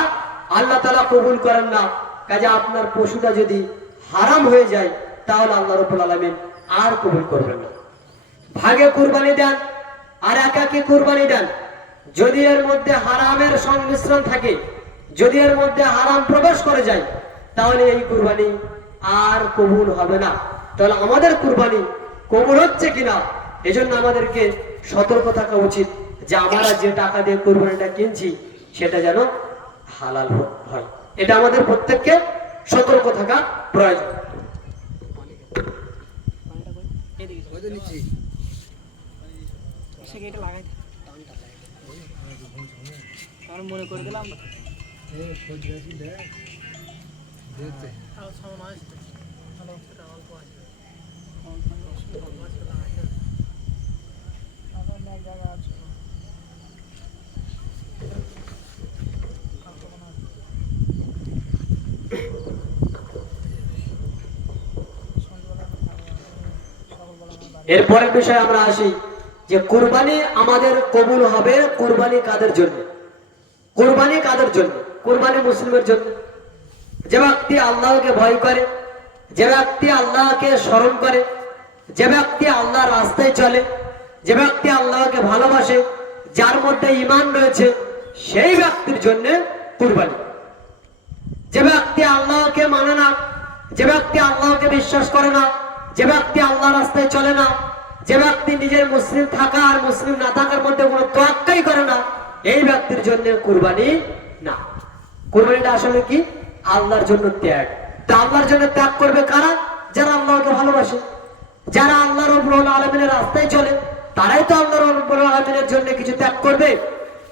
আল্লাহ তাআলা কবুল করেন না। কাজে আপনার পশুটা যদি হারাম হয়ে যায় তাহলে আল্লাহ রাব্বুল আলামিন আর কবুল করবেন না। ভাগে কুরবানি দেন আর একাকী কুরবানি দেন, যদি এর মধ্যে হারামের সংমিশ্রণ থাকে, যদি এর মধ্যে হারাম প্রবেশ করে যায় তাহলে এই কুরবানি আর কবুল হবে না। তাহলে আমাদের কুরবানি কবুল হচ্ছে কিনা এজন্য আমাদেরকে সতর্ক থাকা উচিত যে আমরা যে টাকা দিয়ে কুরবানিটা কিনছি সেটা যেন হালাল হয়। এটা আমাদের প্রত্যেককে সতর্ক থাকা প্রয়োজন। মনে করে দিলাম এরপরের বিষয়ে আমরা আসি যে কুরবানি আমাদের কবুল হবে। কুরবানি কাদের জন্য? কুরবানি কাদের জন্য? কুরবানি মুসলিমের জন্য। যে ব্যক্তি আল্লাহকে ভয় করে, যে ব্যক্তি আল্লাহকে স্মরণ করে, যে ব্যক্তি আল্লাহর রাস্তায় চলে, যে ব্যক্তি আল্লাহকে ভালোবাসে, যার মধ্যে ঈমান রয়েছে, সেই ব্যক্তির জন্য কুরবানি। যে ব্যক্তি আল্লাহকে মানে না, যে ব্যক্তি আল্লাহকে বিশ্বাস করে না, যে ব্যক্তি আল্লাহর রাস্তায় চলে না, যে ব্যক্তি নিজের মুসলিম থাকা আর মুসলিম না থাকার মধ্যে কোনো তোয়াক্কাই করে না, এই ব্যক্তির জন্য কুরবানি না। কুরবানিটা আসলে কি? আল্লাহর জন্য ত্যাগ। তা আল্লাহর জন্য ত্যাগ করবে কারা? যারা আল্লাহকে ভালোবাসে, যারা আল্লাহ রাব্বুল আলামিনের রাস্তায় চলে, তারাই তো আল্লাহ রাব্বুল আলামিনের জন্য কিছু ত্যাগ করবে।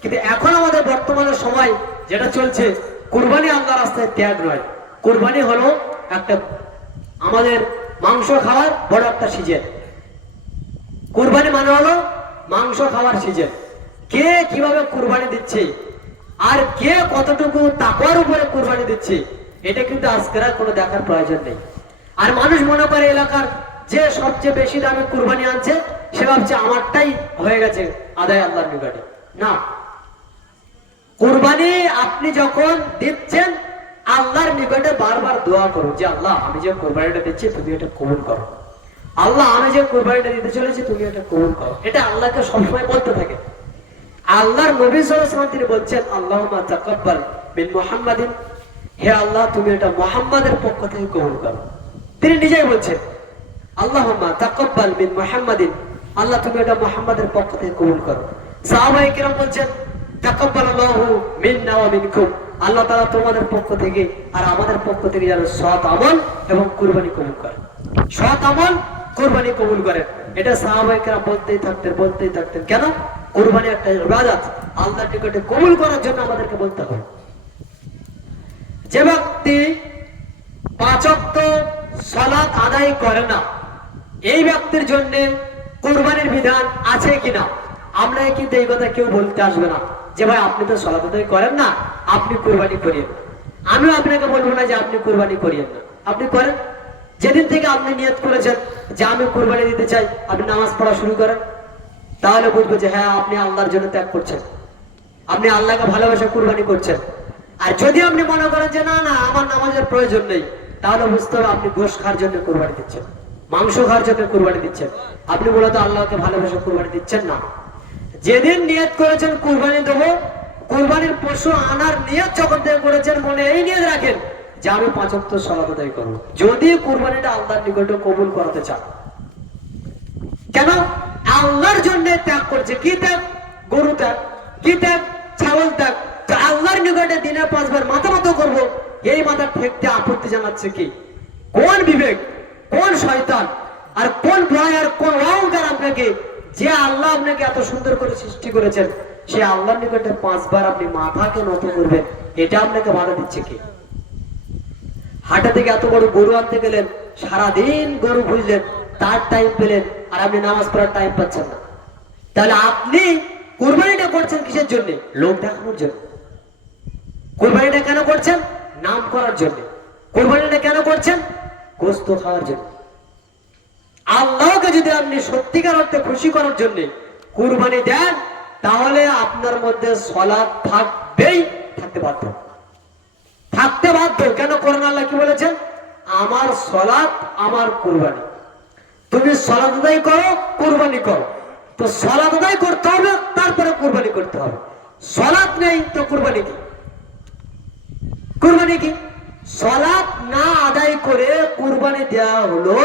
কিন্তু এখন আমাদের বর্তমানে সময় যেটা চলছে, কুরবানি আল্লাহর রাস্তায় ত্যাগ নয়। কুরবানি হলো একটা আমাদের মাংস খাওয়ার বড় একটা সিজন। কুরবানি মানে হলো মাংস খাওয়ার সিজন। কে কিভাবে কুরবানি দিচ্ছে আর কে কতটুকু তাকওয়ার উপরে কুরবানি দিচ্ছে এটা কিন্তু আজকের আর কোনো দেখার প্রয়োজন নেই। আর মানুষ মনে করে এলাকার যে সবচেয়ে বেশি দামে কুরবানি আনছে সে ভাবছে আমারটাই হয়ে গেছে আদায় আল্লাহর নিকটে। না, কুরবানি আপনি যখন দিচ্ছেন আল্লাহর নিকটে বারবার দোয়া করুন যে আল্লাহ আমি যে কুরবানিটা দিচ্ছি তুমি এটা কবুল করো, আল্লাহ আমি যে কুরবানিটা দিতে চলেছি তুমি এটা কবুল করো। এটা আল্লাহকে সবসময় বলতে থাকে। আল্লাহর নবী সাল্লাল্লাহু আলাইহি ওয়াসাল্লাম তিনি বলছেন আল্লাহুম্মা তাকাব্বাল মিন মুহাম্মাদিন, হে আল্লাহ তুমি এটা মুহাম্মাদের পক্ষ থেকে কবুল করো। তিনি নিজেই বলছেন আল্লাহুম্মা তাকাব্বাল মিন মুহাম্মাদিন, আল্লাহ তুমি এটা মুহাম্মাদের পক্ষ থেকে কবুল করো। সাহাবায়ে কেরাম বলছেন তাকাব্বালাল্লাহু মিন্না ওয়া মিনকুম, আল্লাহ তাআলা তোমাদের পক্ষ থেকে আর আমাদের পক্ষ থেকে যেন সৎ আমল এবং কুরবানি কবুল করেন, সৎ আমল কুরবানি কবুল করেন। এটা সাহাবায়ে কেরাম বলতেই থাকতেন। কেন? কুরবানি একটা ইবাদত, আল্লাহর নিকটে কবুল করার জন্য আমাদেরকে বলতে হবে। যে ব্যক্তি 5 ওয়াক্ত সালাত আদায় করে না এই ব্যক্তির জন্য কুরবানির বিধান আছে কিনা আমরা কিন্তু এই কথা কেউ বলতে আসবে না যে ভাই আপনি তো সালাত আদায় করেন না, আপনি কুরবানি করিয়েন। আমিও আপনাকে বলবো না যে আপনি কুরবানি করিয়েন না, আপনি করেন। যেদিন থেকে আপনি নিয়ত করেছেন যে আমি কুরবানি দিতে চাই, আপনি নামাজ পড়া শুরু করেন, তাহলে বুঝবো যে হ্যাঁ আপনি আল্লাহর জন্য ত্যাগ করছেন, আপনি আল্লাহকে ভালোবাসা কুরবানি করছেন। আর যদি আপনি মনে করেন যে না না আমার নামাজের প্রয়োজন নেই, তাহলে বুঝতে হবে আপনি গোশ খাওয়ার জন্য কুরবানি দিচ্ছেন, মাংস খাওয়ার জন্য কুরবানি দিচ্ছেন। আপনি মূলত আল্লাহকে ভালোবাসা কুরবানি দিচ্ছেন না। যেদিন নিয়ত করেছেন কুরবানি দেবো, কুরবানির পশু আনার নিয়ত যখন থেকে করেছেন, মনে এই নিয়ত রাখেন যে আমি 5 ওয়াক্ত সালাত আদায় করবো, যদি কুরবানিটা আল্লাহর নিকটে কবুল করাতে চান। কেন? আল্লাহর জন্য ত্যাগ করছে। কি ত্যাগ? গরু ত্যাগ, কি ত্যাগ? ছাগল ত্যাগ। তো আল্লাহর নিকটে দিনে 5 বার মাথা মতো করবো, এই মাথা ঠেকতে আপত্তি জানাচ্ছে কি? কোন বিবেক, কোন শয়তান, আর কোন ভয়, আর কোন অহংকার আপনাকে, যে আল্লাহ আপনাকে এত সুন্দর করে সৃষ্টি করেছেন, সে আল্লাহর নিকটে 5 বার আপনি মাথাকে নত করবেন, এটা আপনাকে বাধা দিচ্ছে কি? হাটে থেকে এত বড় গরু আনতে গেলেন, সারাদিন গরু বুঝলেন, তার টাইম পেলেন, আর আপনি নামাজ পড়ার টাইম পাচ্ছেন না। তাহলে আপনি কুরবানিটা করছেন কিসের জন্য? লোক দেখানোর জন্য। কুরবানিটা কেন করছেন? নাম করার জন্য। কুরবানিটা কেন করছেন? গোশত খাওয়ার জন্য। আল্লাহকে যদি আপনি সত্যিকার অর্থে খুশি করার জন্য কুরবানি দেন, তাহলে আপনার মধ্যে সালাত থাকবেই, থাকতে বাধ্য, থাকতে বাধ্য। কেন? কোরআন আল্লাহ কি বলেছেন? আমার সালাত আমার কুরবানি। তুমি সালাত আদায় করো, কুরবানি করো। তো সালাত আদায় করতে হবে, তারপরে কুরবানি করতে হবে। সালাত নেই তো কুরবানি কি? কুরবানি কি? সালাত না আদায় করে কুরবানি দেওয়া হলো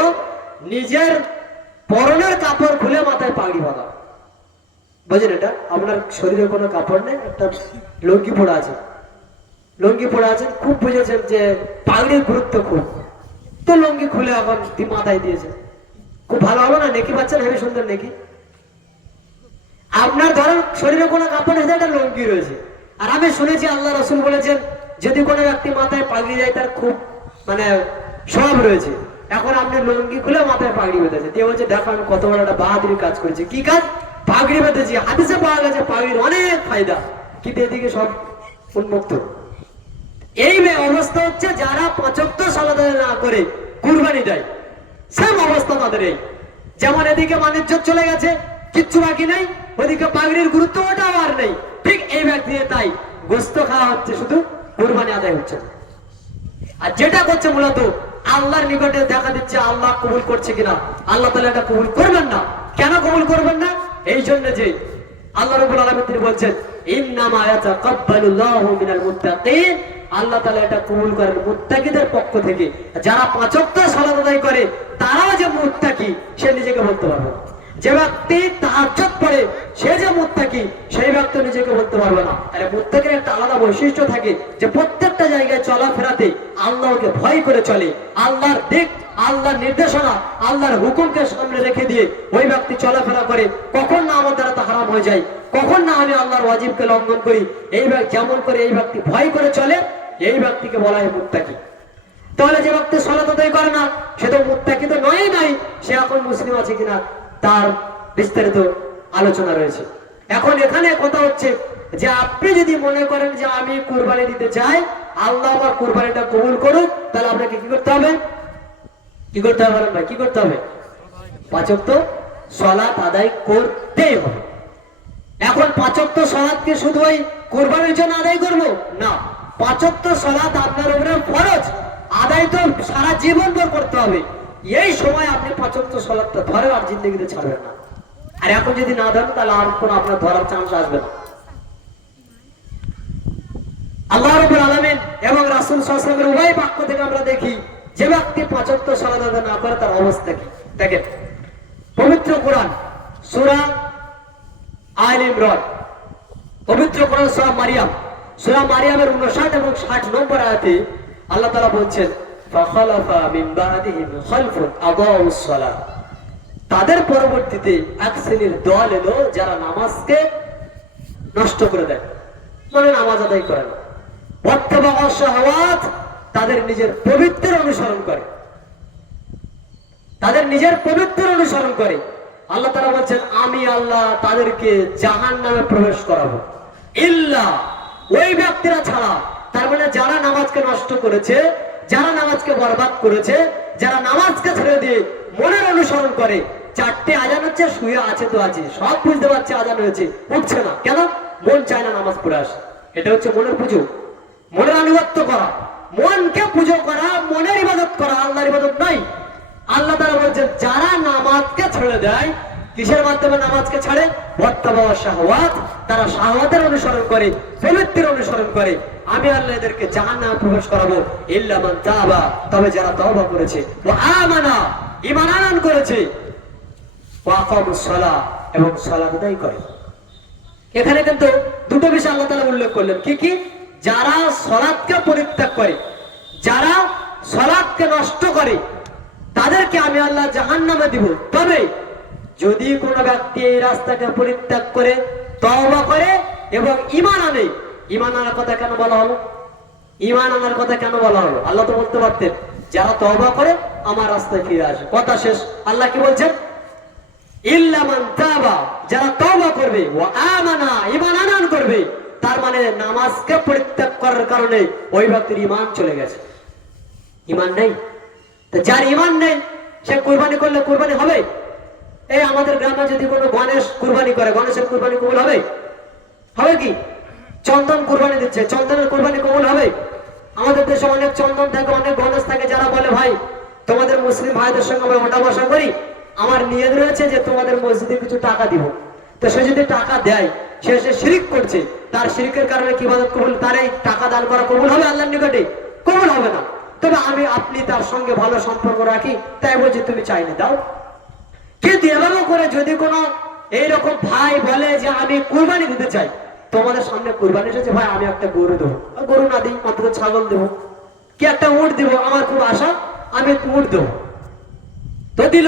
নিজের পরনের কাপড় খুলে মাথায় পাগড়ি বাঁধা। বুঝলেন? এটা আপনার শরীরে কোনো কাপড় নেই, একটা লুঙ্গি পড়া আছে, লুঙ্গি পড়া আছে, খুব বুঝেছেন যে পাগড়ির গুরুত্ব খুব, তো লুঙ্গি খুলে এখন মাথায় দিয়েছে, খুব ভালো হলো না? নেকি পাচ্ছেন, হেবি সুন্দর নেকি। আপনার ধরেন শরীরে কোনো কাপড় নেই, একটা লুঙ্গি রয়েছে। আর আমি শুনেছি আল্লাহ রাসূল বলেছেন, যদি কোনো ব্যক্তি মাথায় পাগড়ি যায় তার খুব মানে সব রয়েছে। এখন আপনি লুঙ্গি খুলে মাথায় পাগড়ি বেঁধেছে, দিয়ে বলছে দেখো আমি কত বড় একটা বাহাদুরি কাজ করেছি। কি কাজ? পাগড়ি বেঁধেছি। হাদিসে পাওয়া গেছে পাগড়ির অনেক ফায়দা, কিন্তু এদিকে সব উন্মুক্ত। এই অবস্থা হচ্ছে যারা 5 ওয়াক্ত সালাত আদায় না করে কুরবানি দেয়, সেম অবস্থা তাদের এই। যেমন এদিকে বাণিজ্য চলে গেছে, কিচ্ছু বাকি নেই, ওদিকে পাগড়ির গুরুত্ব ওটাও আর নেই। ঠিক এই ব্যক্তি তাই গোশত খাওয়া হচ্ছে, শুধু কুরবানি আদায় হচ্ছে। আর যেটা করছে মূলত আল্লাহর নিকটে দেখা দিচ্ছে আল্লাহ কবুল করছে কিনা। আল্লাহ তাআলা এটা কবুল করবেন না। কেন কবুল করবেন না? এই জন্য যে আল্লাহ রাব্বুল আলামিন তিনি বলছেন ইন্নামা ইয়াতাকাব্বালুল্লাহু মিনাল মুত্তাকিন, আল্লাহ তাআলা এটা কবুল করেন মুত্তাকিদের পক্ষ থেকে। যারা 5 ওয়াক্ত সালাত আদায় করে তারাও যে মুত্তাকি সে নিজেকে বলতে পারবে না। যে ব্যক্তি তাহাজ্জুদ পড়ে সে যে মুত্তাকি সেই ব্যক্তি নিজেকে বলতে পারবে না। তাহলে মুত্তাকির একটা আলাদা বৈশিষ্ট্য থাকে যে প্রত্যেকটা জায়গায় চলাফেরাতে আল্লাহকে ভয় করে চলে, আল্লাহর দিক, আল্লাহর নির্দেশনা, আল্লাহর হুকুমকে সামনে রেখে দিয়ে ওই ব্যক্তি চলাফেরা করে। কখন না আমার দ্বারা তা হারাম হয়ে যায়, কখন না আমি আল্লাহর ওয়াজিবকে লঙ্ঘন করি, এই যেমন করে এই ব্যক্তি ভয় করে চলে, এই ব্যক্তিকে বলা হয় মুত্তাকি। তাহলে যে ব্যক্তি সালাত আদায় করে না সে তো মুত্তাকি তো নয় নাই, সে এখন মুসলিম আছে কিনা তার বিস্তারিত আলোচনা রয়েছে। এখন এখানে কথা হচ্ছে যে আপনি যদি মনে করেন যে আমি কুরবানি দিতে চাই, আল্লাহ আমার কুরবানিটা কবুল করুক, তাহলে আপনাকে কি করতে হবে? কি করতে হবে ভাই? কি করতে হবে? 5 ওয়াক্ত সালাত আদায় করতেই হবে। এখন 5 ওয়াক্ত সালাত কি শুধু ওই কুরবানির জন্য আদায় করব? না, 5 ওয়াক্ত সালাত আপনার উপরে ফরজ, আদায় তো সারা জীবন ভর করতে হবে। এই সময় আপনি 5 ওয়াক্ত সালাতটা ধরেন আর জিন্দেগিতে ছাড়বেন না। আর এখন যদি না ধরেন তাহলে আর কোনো আপনার ধরার চান্স আসবে না। আল্লাহ রাব্বুল আলামিন এবং রাসূল সাল্লাল্লাহু আলাইহি ওয়াসাল্লামের উভয় পক্ষ থেকে আমরা দেখি যে ব্যক্তি 5 ওয়াক্ত সালাত আদায় না করে তার অবস্থা কি। দেখেন পবিত্র কোরআন সূরা আলে ইমরান, পবিত্র কোরআন সূরা মারিয়ামের 59 এবং 60 নম্বর আয়াতে আল্লাহ তাআলা বলছেন ফাখালাফা মিন বাদিহিম খালফুন আদাউস সালাত, তাদের পরবর্তীতে এক শ্রেণীর দল এলো যারা নামাজকে নষ্ট করে দেয়, মানে নামাজ আদায় করে না। ওয়াত্তাবাউ শাহাওয়াত, তাদের নিজের পবিত্র অনুসরণ করে, তাদের নিজের পবিত্র অনুসরণ করে। আল্লাহ তাআলা বলছেন আমি আল্লাহ তাদেরকে জাহান্নামে প্রবেশ করাবো। ইল্লা, ওই ব্যক্তিরা ছাড়া। তার মানে যারা নামাজকে নষ্ট করেছে, যারা নামাজকে বরবাদ করেছে, যারা নামাজকে ছেড়ে দিয়ে মনের অনুসরণ করে। চারটে আজান হচ্ছে, শুয়ে আছে তো আছে, সব বুঝতে পারছে আজান হয়েছে, উঠছে না কেন? মন চায় না নামাজ পড়ে আসে। এটা হচ্ছে মনের পুজো, মনের আনুগত্য করা, মনকে পুজো করা, মনের ইবাদত করা, আল্লাহর ইবাদত নয়। আল্লাহ তাআলা বলছেন যারা নামাজকে ছেড়ে দেয়, কিসের মাধ্যমে নামাজকে ছাড়ে? ওয়াত্তাবা শাহওয়াত, তারা শাহওয়াতের অনুসরণ করে, প্রবৃত্তির অনুসরণ করে। আমি আল্লাহ এদেরকে জাহান্নামে প্রবেশ করাবো। ইল্লা মান তাবা, তবে যারা তওবা করেছে, ওয়া আমানা, ঈমান আনয়ন করেছে, ওয়া আকামুস সালাহ, এবং সালাত আদায় করে। এখানে কিন্তু দুটো বিষয় আল্লাহ তাআলা উল্লেখ করলেন। কি কি? যারা সালাতকে পরিত্যাগ করে, যারা সালাতকে নষ্ট করে, তাদেরকে আমি আল্লাহ জাহান্নামে দিব। তবে যদি কোনো ব্যক্তি এই রাস্তাকে পরিত্যাগ করে, তওবা করে এবং ঈমান আনে। ঈমান আনার কথা কেন বলা হলো? ঈমান আনার কথা কেন বলা হলো? আল্লাহ তো বলতে পারতেন যারা তওবা করে আমার রাস্তায় ফিরে আসে, কথা শেষ। আল্লাহ কি বলছেন? ইল্লা মান তাবা, যারা তওবা করবে, ওয়া আমানা, ঈমান আনয়ন করবে। তার মানে নামাজকে পরিত্যাগ করার কারণে ওই ব্যক্তির ঈমান চলে গেছে। ঈমান নেই, তো যার ঈমান নেই সে কুরবানি করলে কুরবানি হবে? এই আমাদের গ্রামে যদি কোনো গণেশ কুরবানি করে, গণেশের কুরবানি কবুল হবে? হবে কি? চন্দন কুরবানি দিচ্ছে, চন্দনের কুরবানি কবুল হবে? আমাদের দেশে অনেক চন্দন থাকে, অনেক গণেশ থাকে, যারা বলে ভাই তোমাদের মুসলিম ভাইদের সঙ্গে আমরা ওঠা বসা করি, আমার নিয়ত রয়েছে যে তোমাদের মসজিদে কিছু টাকা দিব। তো সে যদি টাকা দেয়, সে শিরিক করছে, তার শিরিকের কারণে কি ইবাদত কবুল? তার এই টাকা দান করা কবুল হবে আল্লাহর নিকটে? কবুল হবে না। তবে আপনি তার সঙ্গে ভালো সম্পর্ক রাখি, তাই বলছি তুমি চাইলে দাও। কিন্তু এভাবে করে যদি কোনো এইরকম ভাই বলে যে আমি কুরবানি দিতে চাই, তোমাদের সামনে কুরবানি এসেছে, ভাই আমি একটা গরু দেবো, গরু না দিই অন্তত ছাগল দেবো, কি একটা উট দিব, আমার খুব আশা, আমি উট দেবো, তো দিল।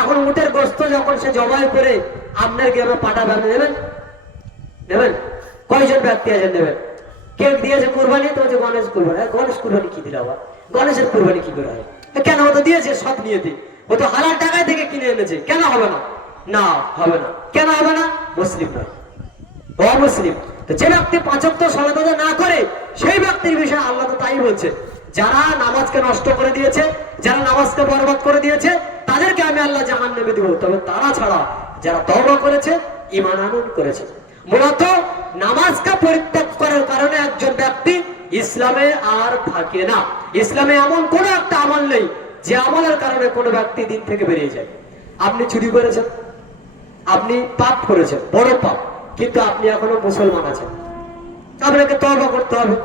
এখন উটের গোস্ত যখন সে জবাই করে আপনার গ্রামে পাঠাবে, আপনি নেবেন? নেবেন? কয়জন ব্যক্তি আছেন নেবেন? কেউ দিয়েছে কুরবানি, তো হচ্ছে গণেশ কুরবানি। গণেশ কুরবানি কি দিল আবার? গণেশের কুরবানি কি করে হয়? কেন? ও তো দিয়েছে সব নিয়ে দিই, ও তো হালাল টাকায় থেকে কিনে এনেছে, কেন হবে না? না হবে না। কেন হবে না? মুসলিম নয়, অমুসলিম। তো যে ব্যক্তি পাঁচ ওয়াক্ত সালাত আদায় না করে, সেই ব্যক্তির বিষয়ে আল্লাহ তো তাই বলছে, যারা নামাজকে নষ্ট করে দিয়েছে, যারা নামাজকে বরবাদ করে দিয়েছে, তাদেরকে আমি আল্লাহ জাহান্নামে দিব। তবে তারা ছাড়া যারা তওবা করেছে, ঈমান আনয়ন করেছে। মূলত নামাজকে পরিত্যাগ করার কারণে একজন ব্যক্তি ইসলামে আর থাকে না। ইসলামে এমন কোন একটা আমল নেই যে আমলের কারণে কোনো ব্যক্তি দিন থেকে বেরিয়ে যায়। আপনি চুরি করেছেন, আপনি পাপ করেছেন, বড় পাপ, কিন্তু আপনি এখনো মুসলমান আছেন, আপনাকে তওবা করতে হবে,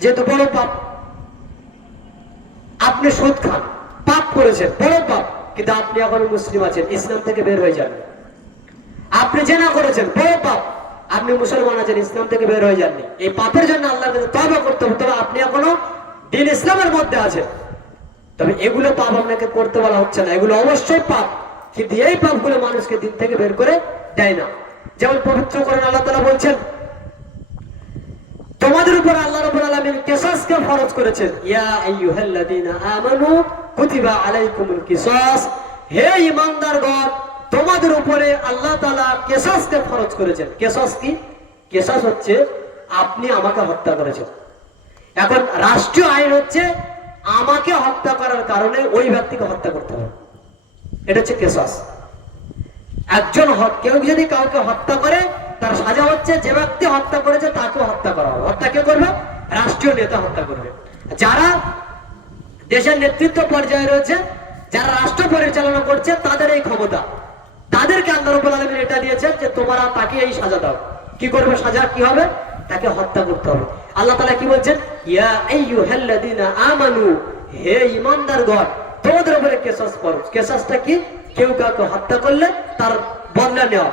যেহেতু বড় পাপ। আপনি সুদ খান, পাপ করেছেন, বড় পাপ, কিন্তু আপনি এখনো মুসলিম আছেন, ইসলাম থেকে বের হয়ে যান। আপনি জেনা করেছেন, বড় পাপ, আপনি মুসলমান আছেন, ইসলাম থেকে বের হয়ে যাননি। এই পাপের জন্য আল্লাহর কাছে তওবা করতে হবে, তবে আপনি এখনো দিন ইসলামের মধ্যে আছেন। তবে এগুলো পাপ আপনাকে করতে বলা হচ্ছে না, এগুলো অবশ্যই পাপ, কিন্তু এই পাপগুলো মানুষকে দিন থেকে বের করে দেয় না। যেমন পবিত্র কোরআন আল্লাহ তাআলা বলছেন, তোমাদের উপর আল্লাহ রাব্বুল আলামিন কিসাসকে ফরজ করেছেন। ইয়া আইয়ুহাল্লাযীনা আমানু কুতিবা আলাইকুমুল কিসাস, হে ঈমানদারগণ, তোমাদের উপরে আল্লাহ তাআলা কিসাসকে ফরজ করেছেন। কিসাস কি? কিসাস হচ্ছে আপনি আমাকে হত্যা করেছেন। এখন রাষ্ট্রীয় আইন হচ্ছে আমাকে হত্যা করার কারণে ওই ব্যক্তিকে হত্যা করতে হবে, এটা হচ্ছে কিসাস। একজন কেউ যদি কাউকে হত্যা করে, তার সাজা হচ্ছে যে ব্যক্তি হত্যা করেছে তাকে হত্যা করা হবে। হত্যা কে করবে? রাষ্ট্রীয় নেতা হত্যা করবে। যারা দেশের নেতৃত্ব পর্যায়ে রয়েছে, যারা রাষ্ট্র পরিচালনা করছে, তাদের এই ক্ষমতা, তাদেরকে আল্লাহ রাব্বুল আলামিন এটা দিয়েছেন যে তোমরা তাকে এই সাজা দাও। কি করবে? সাজা কি হবে? তাকে হত্যা করতে হবে। আল্লাহ তাআলা কি বলছেন? ইয়া আইয়ুহাল্লাযীনা আমানু, হে ঈমানদারগণ, তোমাদের উপরে কিসাস ফরজ। কিসাসটা কি? কেউ কাউকে হত্যা করলে তার বদলা নেওয়া।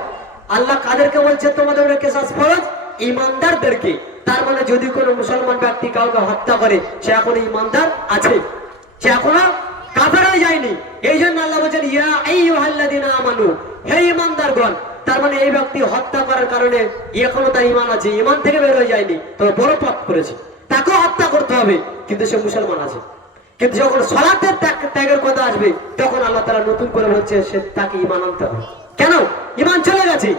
আল্লাহ কাদেরকে বলছে তোমাদের উপরে কিসাস ফরজ? ঈমানদারদেরকে। তার মানে যদি কোনো মুসলমান ব্যক্তি কাউকে হত্যা করে, সে এখনো ঈমানদার আছে, সে এখনো কাফের হয়ে যায়নি। এই জন্য আল্লাহ বলছেন ইয়া আইয়ুহাল্লাযীনা আমানু, হে ঈমানদারগণ। তার মানে এই ব্যক্তি হত্যা করার কারণে এখনো তার ঈমান আছে, ঈমান থেকে বের হয়ে যায়নি, তবে বড় পাপ করেছে, তাকেও হত্যা করতে হবে, কিন্তু সে মুসলমান আছে। কিন্তু যখন সালাতের ত্যাগের কথা আসবে, তখন আল্লাহ তাআলা নতুন করে বলছে সে তাকে ঈমান আনতে হবে। কেন? ঈমান চলে গেছে,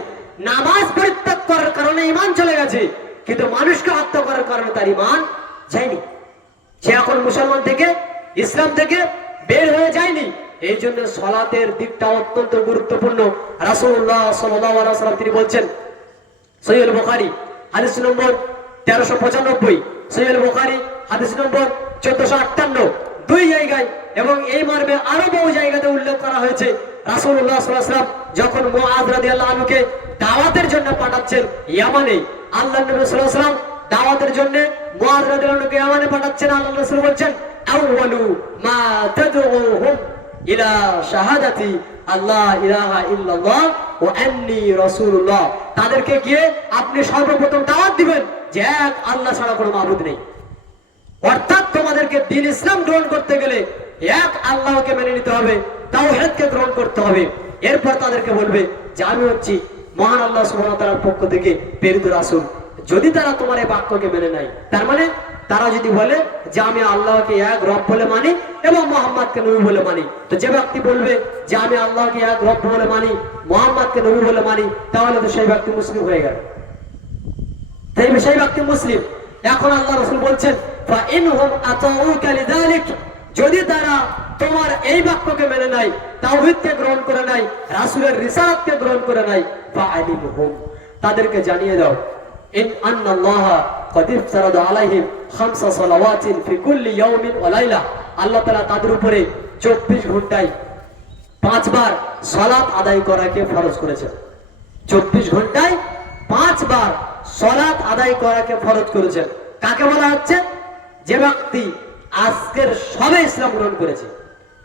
নামাজ পরিত্যাগ করার কারণে ঈমান চলে গেছে। কিন্তু মানুষকে হত্যা করার কারণে তার ঈমান যায়নি। সে এখন মুসলমান থেকে, ইসলাম থেকে বের হয়ে যায়নি। এই জন্য সালাতের দিকটা অত্যন্ত গুরুত্বপূর্ণ। রাসূলুল্লাহ সাল্লাল্লাহু আলাইহি ওয়াসাল্লাম তিনি বলছেন, সহিহ বুখারী হাদিস নম্বর 1395, সহিহ বুখারী হাদিস নম্বর 1458, দুই জায়গায় এবং এই মর্মে আরো বহু জায়গাতে উল্লেখ করা হয়েছে। রাসূলুল্লাহ সাল্লাল্লাহু আলাইহি ওয়াসাল্লাম যখন মুআয রাদিয়াল্লাহু আনহুকে দাওয়াতের জন্য পাঠাচ্ছেন ইয়ামানে, আল্লাহর নবী সাল্লাল্লাহু আলাইহি ওয়াসাল্লাম দাওয়াতের জন্য মুআয রাদিয়াল্লাহু আনহুকে ইয়ামানে পাঠাচ্ছেন। আল্লাহর রাসূল বলছেন, আউয়ালু মা তাদউহুম ইলা শাহাদাতি আল্লাহ ইলাহা ইল্লাল্লাহ ওয়া আন্নী রাসূলুল্লাহ। তাদেরকে গিয়ে আপনি সর্বপ্রথম দাওয়াত দিবেন যে এক আল্লাহ ছাড়া কোনো মাবুদ নেই। অর্থাৎ তোমাদেরকে দ্বীন ইসলাম গ্রহণ করতে গেলে এক আল্লাহকে মেনে নিতে হবে, তাওহীদকে গ্রহণ করতে হবে। এরপর তাদেরকে বলবে যে আমি হচ্ছি মহান আল্লাহ সুবহানাহু ওয়া তাআলার পক্ষ থেকে প্রেরিত রাসূল। যদি তারা তোমার এই বাক্যকে মেনে নেয়, তার মানে তারা যদি বলে যে আমি আল্লাহকে এক রব বলে মানি এবং মুহাম্মদকে নবী বলে মানি, তো যে ব্যক্তি বলবে যে আমি আল্লাহকে এক রব বলে মানি, মুহাম্মদকে নবী বলে মানি, তাহলে তো সেই ব্যক্তি মুসলিম হয়ে গেল। তাই সেই ব্যক্তি মুসলিম। এখন আল্লাহ রাসূল বলছেন, ফা ইনহুম আতাউকা লিযালিক, যদি তারা তোমার এই বাক্যকে মেনে নেয়, তাওহীদকে গ্রহণ করে নেয়, রাসূলের রিসালাতকে গ্রহণ করে নেয়, ফা আলিমহুম, তাদেরকে জানিয়ে দাও ইন আন্নাল্লাহা ক্বাদ ইফতারাদা আলাইহিম খামসা সালাওয়াতিন ফি কুল্লি ইয়াউমিন ওয়া লাইলা, আল্লাহ তাআলা তাদের উপরে 24 ঘন্টায় 5 বার সালাত আদায় করাকে ফরজ করেছেন। 24 ঘন্টায় 5 বার সালাত আদায় করাকে ফরজ করেছেন। কাকে বলা হচ্ছে? যে ব্যক্তি আজকের সবে ইসলাম গ্রহণ করেছে,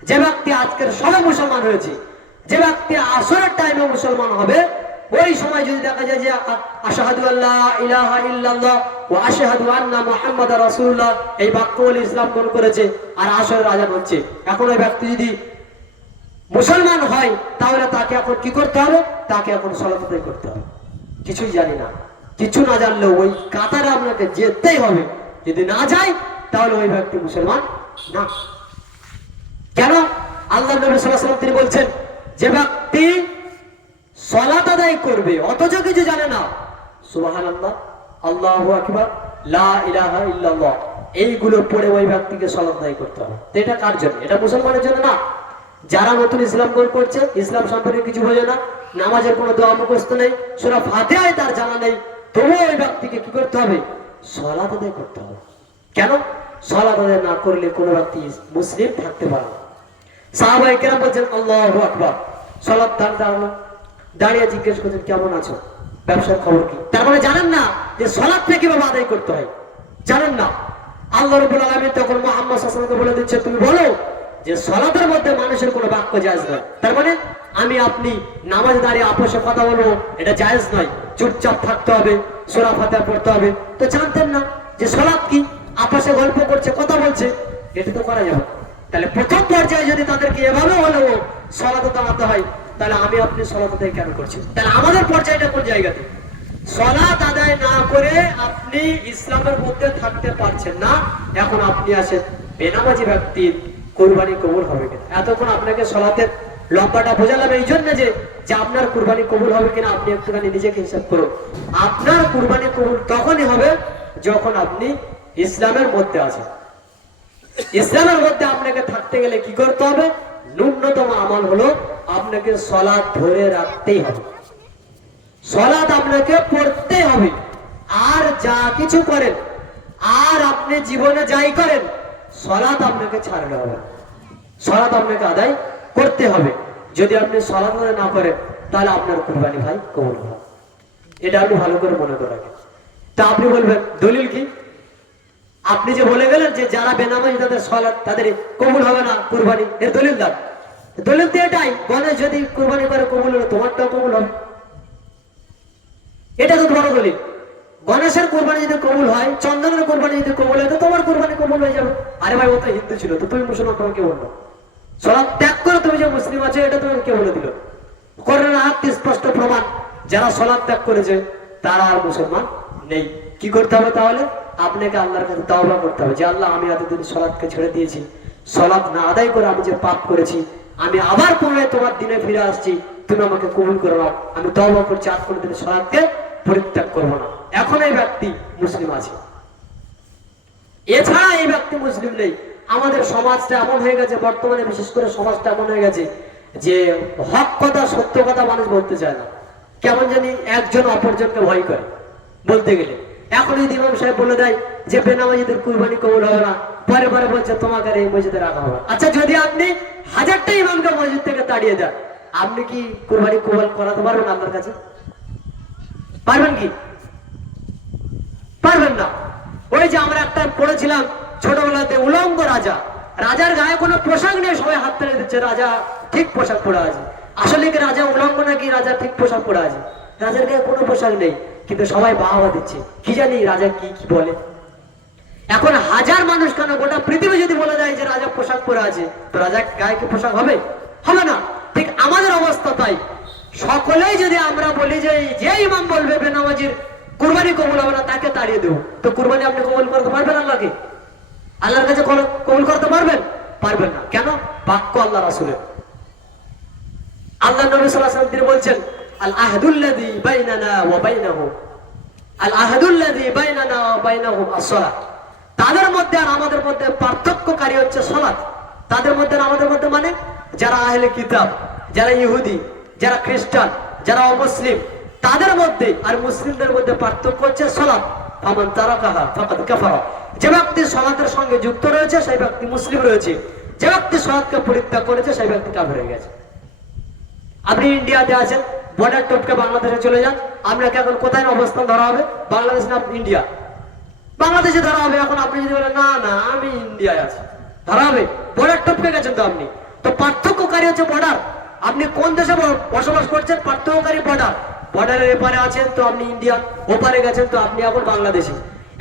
যে ব্যক্তি আজকের সবে মুসলমান হয়েছে, যে ব্যক্তি আসরের টাইমে মুসলমান হবে, ওই সময় যদি দেখা যায় যে আশহাদু আল্লা ইলাহা ইল্লাল্লাহ ওয়া আশহাদু আন্না মুহাম্মাদার রাসূলুল্লাহ, এই বাক্য বলে ইসলাম গ্রহণ করেছে আর আসরের আযান হচ্ছে, এখন ওই ব্যক্তি যদি মুসলমান হয় তাহলে তাকে এখন কি করতে হবে? তাকে এখন সালাত আদায় করতে হবে। কিছুই জানি না, কিছু না জানলেও ওই কাতারে আপনাকে যেতেই হবে। যদি না যায় তাহলে ওই ব্যক্তি মুসলমান না। কেন? আল্লাহ নবী সাল্লাল্লাহু আলাইহি ওয়াসাল্লাম তিনি বলছেন, যে ব্যক্তি সালাত আদায় করবে অথচ কিছু জানে না, সুবহানাল্লাহ, আল্লাহু আকবার, লা ইলাহা ইল্লাল্লাহ, এইগুলো পড়ে ওই ব্যক্তিকে সালাত আদায় করতে হবে। তো এটা কার জন্য? এটা মুসলমানের জন্য না। যারা নতুন ইসলাম গ্রহণ করছে, ইসলাম সম্পর্কে কিছু বোঝে না, নামাজের কোনো দোয়া মুখস্থ নেই, সূরা ফাতিহায় তার জানা নেই, তবুও ওই ব্যক্তিকে কি করতে হবে? সালাত আদায় করতে হবে। কেন? সালাত আদায় না করলে কোনো ব্যক্তি মুসলিম থাকতে পারে না। সাহাবায়ে কেরাম বলছেন আল্লাহু আকবার, সালাত দাঁড়ানো, দাঁড়িয়ে জিজ্ঞেস করছেন কেমন আছো, ব্যবসার খবর কি? তার মানে জানেন না যে সালাতটা কিভাবে আদায় করতে হয়, জানেন না। আল্লাহ রাব্বুল আলামিন তখন মুহাম্মদ সাল্লাল্লাহু আলাইহি ওয়াসাল্লামকে বলে দিচ্ছে, তুমি বলো যে সালাতের মধ্যে মানুষের কোনো বাক্য জায়েজ নয়। তার মানে আমি আপনি নামাজ দাঁড়িয়ে আপোষে কথা বলবো, এটা জায়েজ নয়, চুপচাপ থাকতে হবে, সূরা ফাতিহা পড়তে হবে। তো জানতেন না যে সালাত কি? আপোষে গল্প করছে, কথা বলছে, এটা তো করা যাবে। তাহলে প্রথম পর্যায়ে যদি তাদেরকে এভাবে হলেও সালাত দাঁড়াতে হয়, তাহলে আমি আপনি সালাত আদায় কেন করছি? তাহলে আমাদের পর্যায়টা কোন জায়গাতে? সালাত আদায় না করে আপনি ইসলামের মধ্যে থাকতে পারছেন না। এখন আপনি আসেন বেনামাজি ব্যক্তির কুরবানি কবুল হবে কিনা। এতক্ষণ আপনাকে সালাতের লম্বাটা বোঝালাম এই জন্য যে আপনার কুরবানি কবুল হবে কিনা আপনি একটুখানি নিজেকে হিসাব করুন। আপনার কুরবানি কবুল তখনই হবে যখন আপনি ইসলামের মধ্যে আছেন। ইসলামের মধ্যে আপনাকে থাকতে গেলে কি করতে হবে? ন্যূনতম আমল হলো আপনাকে সালাত ধরে রাখতেই হবে, সালাত আপনাকে পড়তে হবে। আর যা কিছু করেন, আর আপনি জীবনে যাই করেন, সালাত আপনাকে ছাড়তে হবে, সালাত আপনাকে আদায় করতে হবে। যদি আপনি সালাত আদায় না করেন তাহলে আপনার কুরবানি ভাই কবুল হবে। এটা আপনি ভালো করে মনে করে রাখেন। তা আপনি বলবেন দলিল কি? আপনি যে বলে গেলেন যে যারা বেনামাজি তাদের সালাত তাদের কবুল হবে না কুরবানি, এর দলিল দাও। দলিল তো এটাই, গণেশ যদি কুরবানি করে কবুল হলো তোমারটাও কবুল হবে, এটা তো বড় দলিল। গণেশের কুরবানি যদি কবুল হয়, চন্দনের কুরবানি যদি কবুল হয়, তো তোমার কুরবানি কবুল হয়ে যাবে। আরে ভাই ও তো হিন্দু ছিল, তো তুমি মুসলমান, তোমাকে বললো সালাত ত্যাগ করে তুমি যে মুসলিম আছো, এটা তোমাকে কে বলে দিল? কোরআনের আয়াত স্পষ্ট প্রমাণ, যারা সালাত ত্যাগ করেছে তারা আর মুসলমান নেই। কি করতে হবে তাহলে? আপনাকে আল্লাহর কাছে তাওবা করতে হবে যে আল্লাহ আমি এতদিন সালাতকে ছেড়ে দিয়েছি, সালাত না আদায় করে আমি যে পাপ করেছি, আমি আবার পুনরায় তোমার দিনে ফিরে আসছি, তুমি আমাকে কবুল করে নাও। আমি তাওবা করছি, আর কোনোদিন সালাতকে পরিত্যাগ করবো না। এখন এই ব্যক্তি মুসলিম আছে, এছাড়া এই ব্যক্তি মুসলিম নেই। আমাদের সমাজটা এমন হয়ে গেছে, বর্তমানে বিশেষ করে সমাজটা এমন হয়ে গেছে যে হক কথা সত্য কথা মানুষ বলতে চায় না, কেমন জানি একজন অপরজনকে ভয় করে বলতে গেলে। এখন যদি ইমাম সাহেব বলে দেয় যে বেনামাজিদের কুরবানি কবুল হবে না, পরে পরে বলছে তোমাকে আর এই মসজিদে রাখা হবে। আচ্ছা, যদি আপনি 1000টা ইমামকে মসজিদ থেকে তাড়িয়ে দেন, আপনি কি কুরবানি কবুল করাতে পারবেন আল্লাহর কাছে? পারবেন কি? পারবেন না। ওই যে আমরা একটা পড়েছিলাম ছোটবেলাতে, উলঙ্গ রাজা, রাজার গায়ে কোনো পোশাক নেই, সবাই হাত তুলে দিচ্ছে রাজা ঠিক পোশাক পরে আছে। আসলে কি রাজা উলঙ্গ নাকি রাজা ঠিক পোশাক পরে আছে? রাজার গায়ে কোনো পোশাক নেই, কিন্তু সবাই বাহবা দিচ্ছে। কি জানি রাজা কি কি বলে। এখন 1000 মানুষ কেন, গোটা পৃথিবী যদি বলে যায় যে রাজা পোশাক পরে আছে, তো রাজা গায়ে কি পোশাক হবে? হবে না। ঠিক আমাদের অবস্থা তাই। সকলেই যদি আমরা বলি যে যে ইমাম বলবে বেনামাজির কুরবানি কবুল হবে না, তাকে তাড়িয়ে দেবো, তো কুরবানি আপনি কবুল করতে পারবেন আল্লাহকে? আল্লাহর কাছে কবুল করতে পারবেন? পারবেন না। কেন? বাক্য আল্লাহ রাসূলের। আল্লাহ নবী সাল্লাল্লাহু আলাইহি ওয়াসাল্লাম তিনি বলছেন, আল আহদুল্লাযী বাইনানা ওয়া বাইনাহুম, আল আহদুল্লাযী বাইনানা ওয়া বাইনাহুম আস-সালাত। তাদের মধ্যে আর আমাদের মধ্যে পার্থক্যকারী হচ্ছে সালাত। তাদের মধ্যে আর আমাদের মধ্যে মানে যারা আহলে কিতাব, যারা ইহুদি, যারা খ্রিস্টান, যারা অমুসলিম, তাদের মধ্যে আর মুসলিমদের মধ্যে পার্থক্য হচ্ছে সালাত। ফামান তারাকাহা ফাকাদ কাফারা। যে ব্যক্তি সালাতের সঙ্গে যুক্ত রয়েছে সেই ব্যক্তি মুসলিম রয়েছে, যে ব্যক্তি সালাতকে পরিত্যাগ করেছে সেই ব্যক্তি কাফের হয়ে গেছে। আপনি ইন্ডিয়াতে আছেন, বর্ডার টপকে বাংলাদেশে চলে যান, আপনাকে এখন কোথায় অবস্থান ধরা হবে? বাংলাদেশ না ইন্ডিয়া? বাংলাদেশে ধরা হবে। এখন আপনি যদি বলেন না না আমি ইন্ডিয়ায় আছি, ধরা হবে। বর্ডার টপকে গেছেন তো আপনি। তো পার্থক্যকারী হচ্ছে বর্ডার। আপনি কোন দেশে বসবাস করছেন? পার্থক্যকারী বর্ডার। বর্ডারের এপারে আছেন তো আপনি ইন্ডিয়া, ওপারে গেছেন তো আপনি এখন বাংলাদেশি।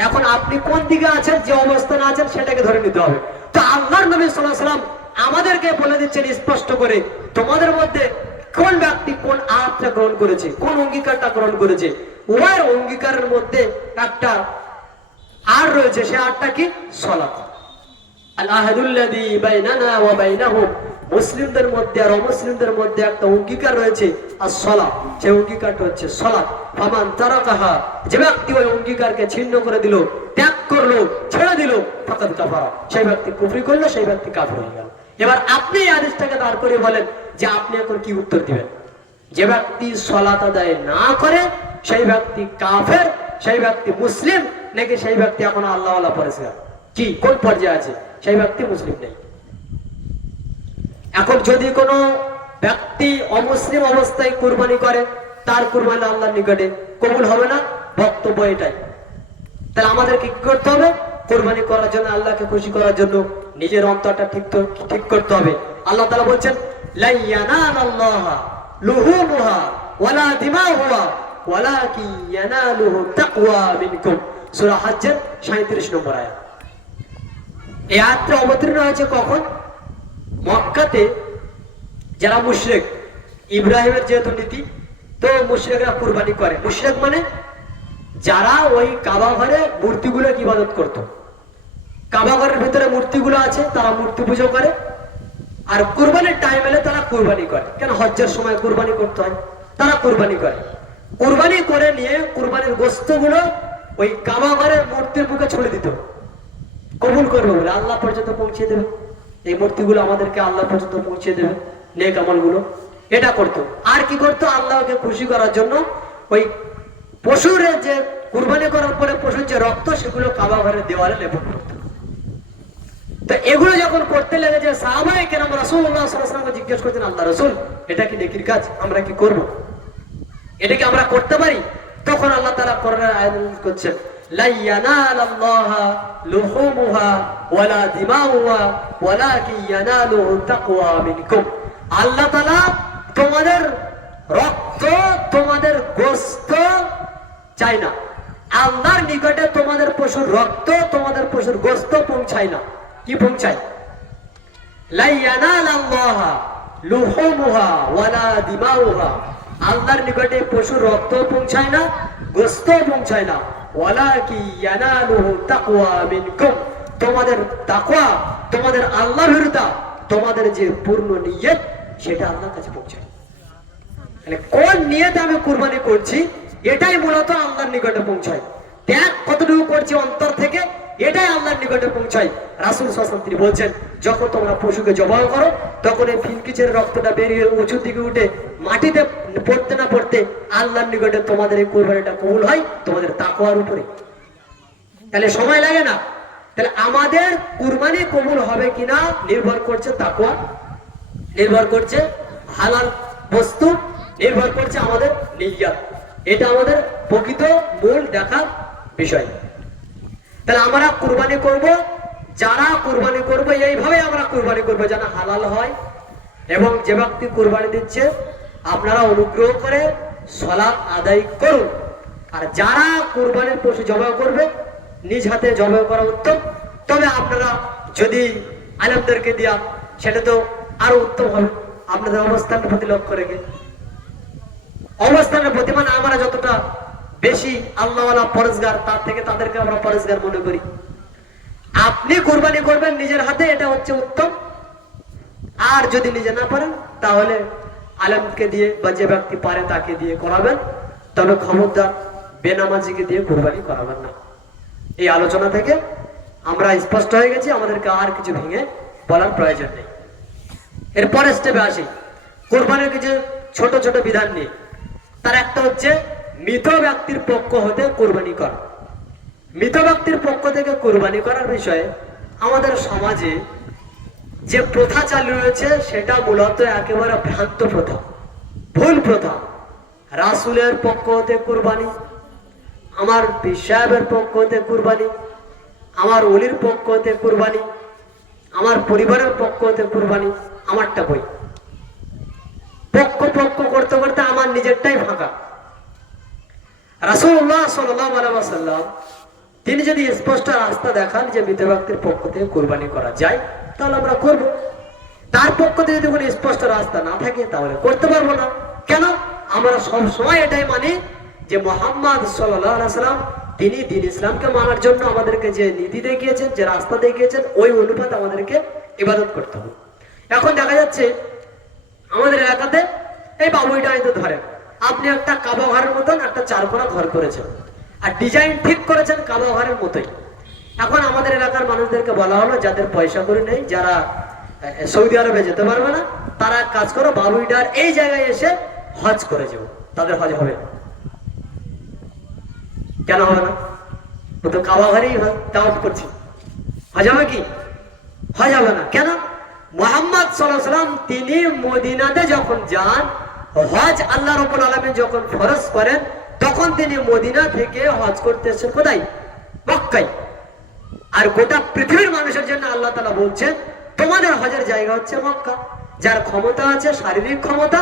এখন আপনি কোন দিকে আছেন, যে অবস্থানে আছেন সেটাকে ধরে নিতে হবে। তো আল্লাহর নবী সাল্লাল্লাহু আলাইহি ওয়াসাল্লাম আমাদেরকে বলে দিচ্ছেন স্পষ্ট করে, তোমাদের মধ্যে কোন ব্যক্তি কোন আয়াতটা গ্রহণ করেছে, কোন অঙ্গীকারটা গ্রহণ করেছে, ওই অঙ্গীকারের মধ্যে একটা আর রয়েছে, সে আরটা কি? সালাত। আল আহদুল্লাযী বাইনানা ওয়া বাইনাহুম, মুসলিমদের মধ্যে আর অমুসলিমদের মধ্যে একটা অঙ্গীকার রয়েছে, as-সালাত। সেই অঙ্গীকারটা হচ্ছে সালাত। ফামান তারাকাহা, যে ব্যক্তি ওই অঙ্গীকারকে ছিন্ন করে দিল, ত্যাগ করলো, ছেড়ে দিল, ফাকাদ কাফারা, সেই ব্যক্তি কুফরি করলো, সেই ব্যক্তি কাফের হয়ে গেল। এবার আপনি এই হাদিসটাকে দাঁড় করে বলেন যে আপনি এখন কি উত্তর দিবেন? যে ব্যক্তি সালাত আদায় না করে সেই ব্যক্তি কাফের, সেই ব্যক্তি মুসলিম, নাকি সেই ব্যক্তি এখন আল্লাহ ওয়ালা পড়েছে? কি কোন পর্যায়ে আছে? সেই ব্যক্তি মুসলিম নেই। এখন যদি কোনো ব্যক্তি অমুসলিম অবস্থায় কুরবানি করে, তার কুরবানি আল্লাহর নিকটে কবুল হবে না, বক্তব্য এটাই। তাহলে আমাদেরকে কি করতে হবে? কুরবানি করার জন্য, আল্লাহকে খুশি করার জন্য নিজের অন্তরটা ঠিক করতে হবে। আল্লাহ তাআলা বলছেন, লা ইয়ানালাল্লাহা লুহুমুহা ওয়ালা দিমাউহা ওয়ালাকিন ইয়ানালুহু তাকওয়া মিনকুম। সূরা হজ্জের 37 নম্বর আয়াত। এই আয়াতটা অবতীর্ণ হয়েছে কখন? মক্কাতে যারা মুশরিক, ইব্রাহিমের যেহেতু নীতি, তো মুশরিকরা কুরবানি করে। মুশরিক মানে যারা ওই কাবা ঘরে মূর্তিগুলো ইবাদত করত। কাবা ঘরের ভিতরে মূর্তিগুলো আছে, তারা মূর্তি পুজো করে, আর কুরবানির টাইম এলে তারা কুরবানি করে। কেন? হজ্জের সময় কুরবানি করতে হয়, তারা কুরবানি করে। কুরবানি করে নিয়ে কুরবানির গোশতগুলো ওই কাবা ঘরের মূর্তির বুকে ছড়ে দিত, কবুল করবে বলে, আল্লাহ পর্যন্ত পৌঁছে দেবে, এই মূর্তিগুলো আমাদেরকে আল্লাহ পর্যন্ত পৌঁছে দেবে, নেক আমলগুলো। এটা করতো। আর কি করতো? আল্লাহকে খুশি করার জন্য ওই পশুর যে কুরবানি করার পরে পশুর যে রক্ত, সেগুলো কাবা ঘরের দেওয়ালে লেপন করতো। তো এগুলো যখন করতে লেগেছে, সাহাবায়ে কেরাম রাসূলুল্লাহ সাল্লাল্লাহু আলাইহি ওয়াসাল্লামকে জিজ্ঞেস করতেন, আল্লাহ রাসূল, এটা কি নেকির কাজ? আমরা কি করব? এটা কি আমরা করতে পারি? তখন আল্লাহ তাআলা কোরআনের আয়াত করছেন, লা ইয়ানালাল্লাহা লুহুমুহা ওয়ালা দিমাউহা ওয়ালাকিন ইয়ানালুহু তাকওয়া মিনকুম। আল্লাহ তাআলা তোমাদের রক্ত, তোমাদের গোশত চাই না। আল্লাহর নিকটে তোমাদের পশুর রক্ত, তোমাদের পশুর গোশত পৌঁছায় না। কি পৌঁছায়? লা ইয়ানালাল্লাহা লুহুমুহা ওয়ালা দিমাউহা। আল্লাহর নিকটে পশুর রক্ত পৌঁছায় না, গোশত পৌঁছায় না। ওয়ালাকিন ইয়ানালুহু তাকওয়া মিনকুম। তোমাদের তাকওয়া, তোমাদের আল্লাহভীরতা, তোমাদের যে পূর্ণ নিয়ত, সেটা আল্লাহর কাছে পৌঁছায়। তাহলে কোন নিয়তে আমি কুরবানি করছি এটাই মূলত আল্লাহর নিকটে পৌঁছায়। ত্যাগ কতটুকু করছি অন্তর থেকে, এটাই আল্লাহর নিকটে পৌঁছায়। রাসূল সাল্লাল্লাহু আলাইহি ওয়াসাল্লাম তিনি বলছেন, যখন তোমরা পশুকে জবাই করো তখন এই ফিনকিচের রক্তটা বেরিয়ে উঁচুর দিকে উঠে মাটিতে পড়তে না পড়তে আল্লাহর নিকটে তোমাদের এই কুরবানিটা কবুল হয় তোমাদের তাকওয়ার উপরে। তাহলে সময় লাগে না। তাহলে আমাদের কুরবানি কবুল হবে কিনা নির্ভর করছে তাকওয়া, নির্ভর করছে হালাল বস্তু, নির্ভর করছে আমাদের নিয়ত। এটা আমাদের প্রকৃত মূল দেখার বিষয়। তাহলে আমরা কুরবানি করব, যারা কুরবানি করবে এইভাবে আমরা কুরবানি করবো যেন হালাল হয়। এবং যে ব্যক্তি কুরবানি দিচ্ছে আপনারা অনুগ্রহ করে সালাত আদায় করুন। আর যারা কুরবানির পশু জবাই করবে নিজ হাতে জবাই করা উত্তম। তবে আপনারা যদি আলেমদেরকে দেয়া সেটা তো আরো উত্তম হবে, আপনাদের অবস্থানের প্রতি লক্ষ্য রেখে। অবস্থানের প্রতি মানে আমরা যতটা বেশি আল্লাহওয়ালা পরেজগার তার থেকে তাদেরকে আমরা পরেজগার মনে করি। আপনি কুরবানি করবেন নিজের হাতে, এটা হচ্ছে উত্তম। আর যদি নিজে না পারেন তাহলে আলেমকে দিয়ে বা যে ব্যক্তি পারে তাকে দিয়ে করাবেন। তবে খবরদার বেনামাজিকে দিয়ে কুরবানি করাবেন না। এই আলোচনা থেকে আমরা স্পষ্ট হয়ে গেছি, আমাদেরকে আর কিছু ভেঙে বলার প্রয়োজন নেই। এরপরে স্টেপে আসি কুরবানির কিছু ছোট ছোট বিধান নিয়ে। তার একটা হচ্ছে মৃত ব্যক্তির পক্ষ হতে কুরবানি করা। মৃত ব্যক্তির পক্ষ থেকে কুরবানি করার বিষয়ে আমাদের সমাজে যে প্রথা চালু রয়েছে সেটা মূলত একেবারে ভ্রান্ত প্রথা, ভুল প্রথা। রাসূলের পক্ষ হতে কুরবানি, আমার পীর সাহেবের পক্ষ হতে কুরবানি, আমার ওলির পক্ষ হতে কুরবানি, আমার পরিবারের পক্ষ হতে কুরবানি, আমারটা বই। পক্ষ পক্ষ করতে করতে আমার নিজেরটাই ফাঁকা। রাসূলুল্লাহ সাল্লাল্লাহু আলাইহি ওয়াসাল্লাম তিনি যদি স্পষ্ট রাস্তা দেখান যে মৃত ব্যক্তির পক্ষ থেকে কুরবানি করা যায় তাহলে আমরা করব। তার পক্ষ থেকে যদি কোনো স্পষ্ট রাস্তা না থাকে তাহলে করতে পারবো না। কেন? আমরা সব সময় এটাই মানি যে মুহাম্মদ সাল্লাল্লাহু আলাইহি ওয়াসাল্লাম তিনি দ্বীন ইসলামকে মানার জন্য আমাদেরকে যে নীতি দেখিয়েছেন, যে রাস্তা দেখিয়েছেন, ওই অনুপাত আমাদেরকে ইবাদত করতে হবে। এখন দেখা যাচ্ছে আমাদের এলাকাতে এই বাবুইটা হয়তো ধরেন আপনি একটা কাবা ঘরের মতন একটা চারকোনা ঘর করেছেন আর ডিজাইন ঠিক করেছেন কাবা ঘরের মতোই। এখন আমাদের এলাকার মানুষদেরকে বলা হলো যাদের পয়সা করে নেই, যারা সৌদি আরবে যেতে পারবে না, তারা এক কাজ করো বাবুইটার এই জায়গায় এসে হজ করে যাও। তাদের হজ হবে না। কেন হবে না? ও তো কাবা ঘরেই দাওয়াত করছি, হজ হবে কি? হজ হবে না। কেন? মুহাম্মদ সাল্লাল্লাহু আলাইহি ওয়াসাল্লাম তিনি মদিনাতে যখন যান, হজ আল্লাহ রাব্বুল আলামিন যখন ফরজ করেন তখন তিনি মদিনা থেকে হজ করতে এসেছেন কোথায়? মক্কায়। আর গোটা পৃথিবীর মানুষের জন্য আল্লাহ তাআলা বলছেন তোমাদের হজের জায়গা হচ্ছে মক্কা। যার ক্ষমতা আছে, শারীরিক ক্ষমতা